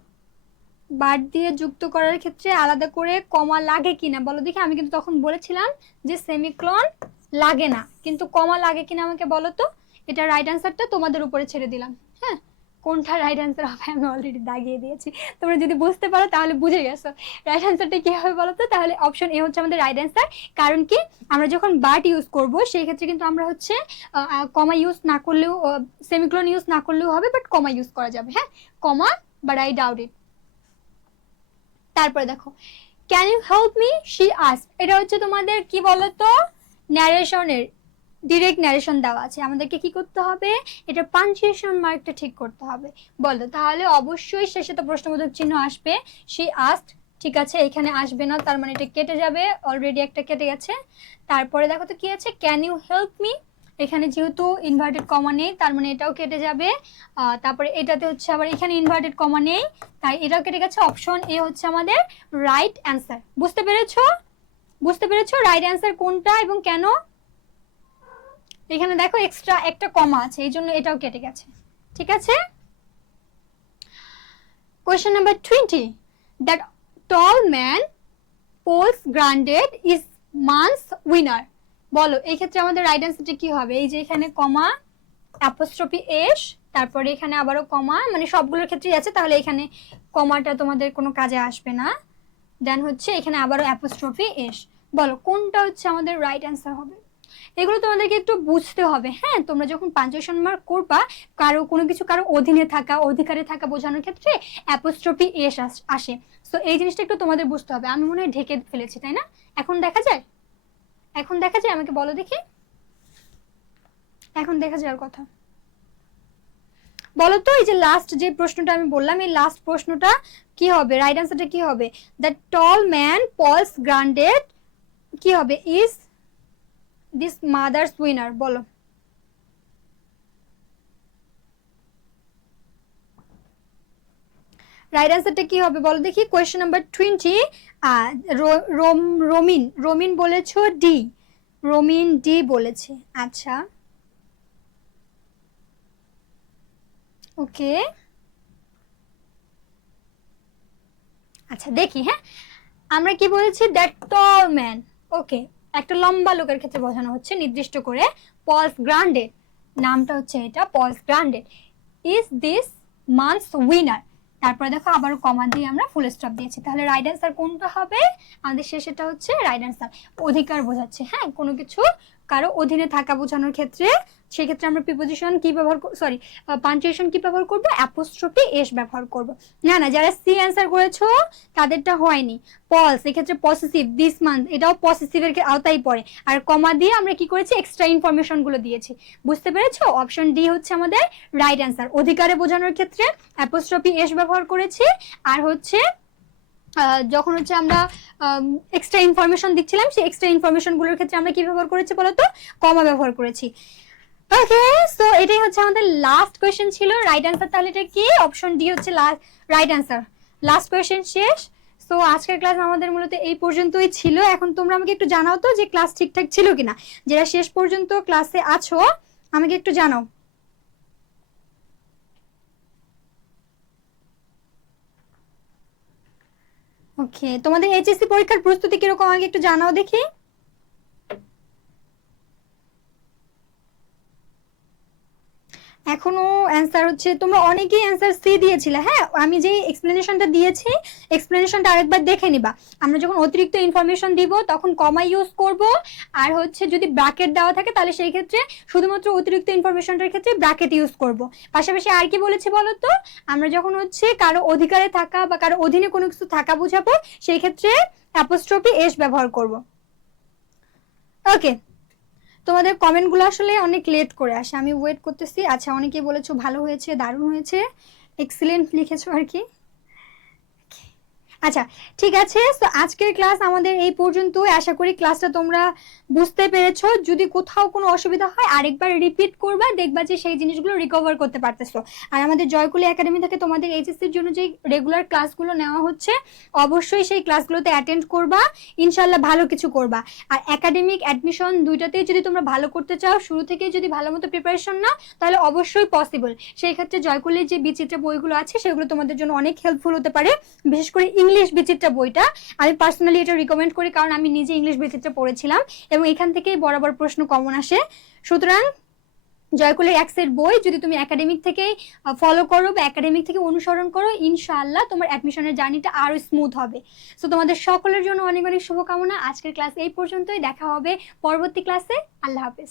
বার্ড দিয়ে যুক্ত করার ক্ষেত্রে আলাদা করে কমা লাগে কিনা বলো দেখি। আমি কিন্তু তখন বলেছিলাম যে সেমিক্লন লাগে না, কিন্তু কমা লাগে কিনা আমাকে বলো তো। এটা রাইট অ্যান্সারটা তোমাদের উপরে ছেড়ে দিলাম। হ্যাঁ, কোনটা রাইট অ্যান্সার হবে আমি অলরেডি দাগিয়ে দিয়েছি। তোমরা যদি বুঝতে পারো তাহলে বুঝে গেছো রাইট অ্যান্সারটা কি হবে বলো তো। তাহলে অপশন এ হচ্ছে আমাদের রাইট অ্যান্সার। কারণ কি, আমরা যখন বাট ইউজ করব সেই ক্ষেত্রে কিন্তু আমরা হচ্ছে কমা ইউজ না করলেও, সেমিক্লন ইউজ না করলেও হবে, বাট কমা ইউজ করা যাবে। হ্যাঁ, comma, but I doubt it. তারপরে দেখো, can you help me she asked. এটা হচ্ছে তোমাদের কি বলতো, ন্যারেশনের ডিরেক্ট ন্যারেশন দেওয়া আছে, আমাদেরকে কি করতে হবে, এটা পাঞ্চুয়েশন মার্কটা ঠিক করতে হবে। বলো তাহলে অবশ্যই শেষে তো প্রশ্নবোধক চিহ্ন আসবে, শি আস্কড, ঠিক আছে এখানে আসবে না, তার মানে এটা কেটে যাবে, অলরেডি একটা কেটে গেছে। তারপরে দেখো তো কি আছে, ক্যান ইউ হেল্প মি, এখানে যেহেতু ইনভার্টেড কমা নেই তার মানে এটাও কেটে যাবে। তারপরে এটাতে হচ্ছে আবার এখানে ইনভার্টেড কমা নেই, তাই এটাও কেটে গেছে। অপশন এ হচ্ছে আমাদের রাইট অ্যান্সার। বুঝতে পেরেছো? বুঝতে পেরেছো রাইট অ্যান্সার কোনটা এবং কেন? এখানে দেখো এক্সট্রা একটা কমা আছে, এই জন্য এটাও কেটে গেছে, ঠিক আছে। Question number 20, that tall man Paul's grandad is month's winner. বলো এই ক্ষেত্রে আমাদের রাইট অ্যান্সারটা কি হবে? এই যে এখানে কমা, অ্যাপোস্ট্রফি এস, তারপরে এখানে আবারও কমা, মানে সবগুলোর ক্ষেত্রেই আছে, তাহলে এখানে কমাটা তোমাদের কোনো কাজে আসবে না। দেন হচ্ছে এখানে আবারও অ্যাপোস্ট্রফি এস। বলো কোনটা হচ্ছে আমাদের রাইট অ্যান্সার হবে? এগুলো তোমাদেরকে একটু বুঝতে হবে, হ্যাঁ। তোমরা যখন পাঞ্চুয়েশন মার্ক করবা, কারো কোনো কিছু কারো অধীনে থাকা, অধিকারে থাকা বোঝানোর ক্ষেত্রে অ্যাপোস্ট্রফি এস আসে। তো এই জিনিসটা একটু তোমাদের বুঝতে হবে। আমি মনে হয় ঢেকে ফেলেছি, তাই না? এখন দেখা যায়? এখন দেখা যায়? আমাকে বলো দেখি, এখন দেখা যাওয়ার কথা বলো তো। এই যে লাস্ট যে প্রশ্নটা আমি বললাম, এই লাস্ট প্রশ্নটা কি হবে? রাইট অ্যান্সারটা কি হবে? দ্য টল ম্যান পলস গ্রান্ডেড কি হবে? Is this mother's winner. বলো রাইট অ্যান্সারটা কি হবে বলো দেখি। কোয়েশ্চেন নাম্বার 20, রোমিন রোমিন বলেছো ডি, রোমিন ডি বলেছে। আচ্ছা ওকে, আচ্ছা দেখি, হ্যাঁ আমরা কি বলেছি, দ্যাট টল ম্যান, ওকে একটা লম্বা লোকের ক্ষেত্রে বোঝানো হচ্ছে নির্দিষ্ট করে। পলস গ্রান্ডেড, নামটা হচ্ছে এটা, Paul's grandad, is this month's winner. তারপরে দেখো আবারও কমা দিয়ে আমরা ফুল স্টপ দিয়েছি, তাহলে রাইট অ্যান্সার কোনটা হবে আমাদের? শেষেটা হচ্ছে রাইট অ্যান্সার। অধিকার বোঝাচ্ছে, হ্যাঁ কোনো কিছু কারো অধীনে থাকা বোঝানোর ক্ষেত্রে, সেক্ষেত্রে আমরা প্রিপোজিশন কি ব্যবহার, সরি পাঞ্চুয়েশন কি ব্যবহার করব? অ্যাপোস্ট্রফি এস ব্যবহার করব। না না, যারা সি অ্যান্সার করেছো তাদেরটা হয়নি। পলস এক্ষেত্রে পসেসিভ, দিস মান্থ এটাও পসেসিভের আওতায় পড়ে, আর কমা দিয়ে আমরা কি করেছি, এক্সট্রা ইনফরমেশন গুলো দিয়েছি। বুঝতে পেরেছো? অপশন ডি হচ্ছে আমাদের রাইট অ্যান্সার। অধিকারে বোঝানোর ক্ষেত্রে অ্যাপোস্ট্রফি এস ব্যবহার করেছি, আর হচ্ছে যখন হচ্ছে আমরা এক্সট্রা ইনফরমেশন দিচ্ছিলাম, সেই এক্সট্রা ইনফরমেশন গুলোর ক্ষেত্রে আমরা কি ব্যবহার করেছি বলতো? কমা ব্যবহার করেছি। ওকে, সো এটাই হচ্ছে আমাদের লাস্ট কোয়েশ্চেন ছিল। রাইট অ্যান্সার তাহলে এটা কি? অপশন ডি হচ্ছে রাইট অ্যান্সার। লাস্ট কোয়েশ্চেন শেষ। সো আজকের ক্লাস আমাদের মূলত এই পর্যন্তই ছিল। এখন তোমরা আমাকে একটু জানাও তো যে ক্লাস ঠিকঠাক ছিল কিনা। যারা শেষ পর্যন্ত ক্লাসে আছো আমাকে একটু জানাও। ওকে, তোমাদের এইচএসসি পরীক্ষার প্রস্তুতি কিরকম আমাকে একটু জানাও দেখি। এখনো অ্যান্সার হচ্ছে, তোমরা অনেকেই অ্যান্সার সি দিয়েছিলে, হ্যাঁ আমি যে এক্সপ্লেনেশনটা দিয়েছি, এক্সপ্লেনেশনটা আরেকবার দেখে নিবা। আমরা যখন অতিরিক্ত ইনফরমেশন দিব তখন কমা ইউজ করব, আর হচ্ছে যদি ব্র্যাকেট দেওয়া থাকে তাহলে সেই ক্ষেত্রে শুধুমাত্র অতিরিক্ত ইনফরমেশনটার ক্ষেত্রে ব্র্যাকেট ইউজ করব। পাশাপাশি আর কি বলেছি বলো তো, আমরা যখন হচ্ছে কারো অধিকারে থাকা বা কারো অধীনে কোনো কিছু থাকা বুঝাবো, সেই ক্ষেত্রে অ্যাপোস্ট্রফি এস ব্যবহার করব। ওকে, তোমাদের কমেন্টগুলো আসলে অনেক লেট করে আসে, আমি ওয়েট করতেছি। আচ্ছা অনেকেই বলেছো ভালো হয়েছে, দারুণ হয়েছে, এক্সিলেন্ট লিখেছো আর কি। আচ্ছা ঠিক আছে, তো আজকের ক্লাস আমাদের এই পর্যন্তই। আশা করি ক্লাসটা তোমরা বুঝতে পেরেছো। যদি কোথাও কোনো অসুবিধা হয় আরেকবার রিপিট করবা, দেখবা যে সেই জিনিসগুলো রিকভার করতে পারতেছো। আর আমাদের জয়কুলি একাডেমি থেকে তোমাদের এইচএসসির জন্য যে রেগুলার ক্লাসগুলো নেওয়া হচ্ছে, অবশ্যই সেই ক্লাসগুলোতে অ্যাটেন্ড করবা, ইনশাল্লাহ ভালো কিছু করবা। আর একাডেমিক অ্যাডমিশন দুইটাতেই যদি তোমরা ভালো করতে চাও, শুরু থেকেই যদি ভালো মতো প্রিপারেশন নাও, তাহলে অবশ্যই পসিবল। সেই ক্ষেত্রে জয়কুলির যে বিচিত্রা বইগুলো আছে সেগুলো তোমাদের জন্য অনেক হেল্পফুল হতে পারে। বিশেষ করে ইংলিশ বিচিত্রা বইটা আমি পার্সোনালি এটা রিকমেন্ড করি, কারণ আমি নিজে ইংলিশ বিচিত্রা পড়েছিলাম এবং এখান থেকেই বরাবর প্রশ্ন কমন আসে। সুতরাং জয়কুলের এক সেট বই যদি তুমি একাডেমিক থেকে ফলো করো বা একাডেমিক থেকে অনুসরণ করো, ইনশাআল্লাহ তোমার অ্যাডমিশনের জার্নিটা আরো স্মুথ হবে। সো তোমাদের সকলের জন্য অনেক অনেক শুভকামনা। আজকের ক্লাস এই পর্যন্তই, দেখা হবে পরবর্তী ক্লাসে। আল্লাহ হাফেজ।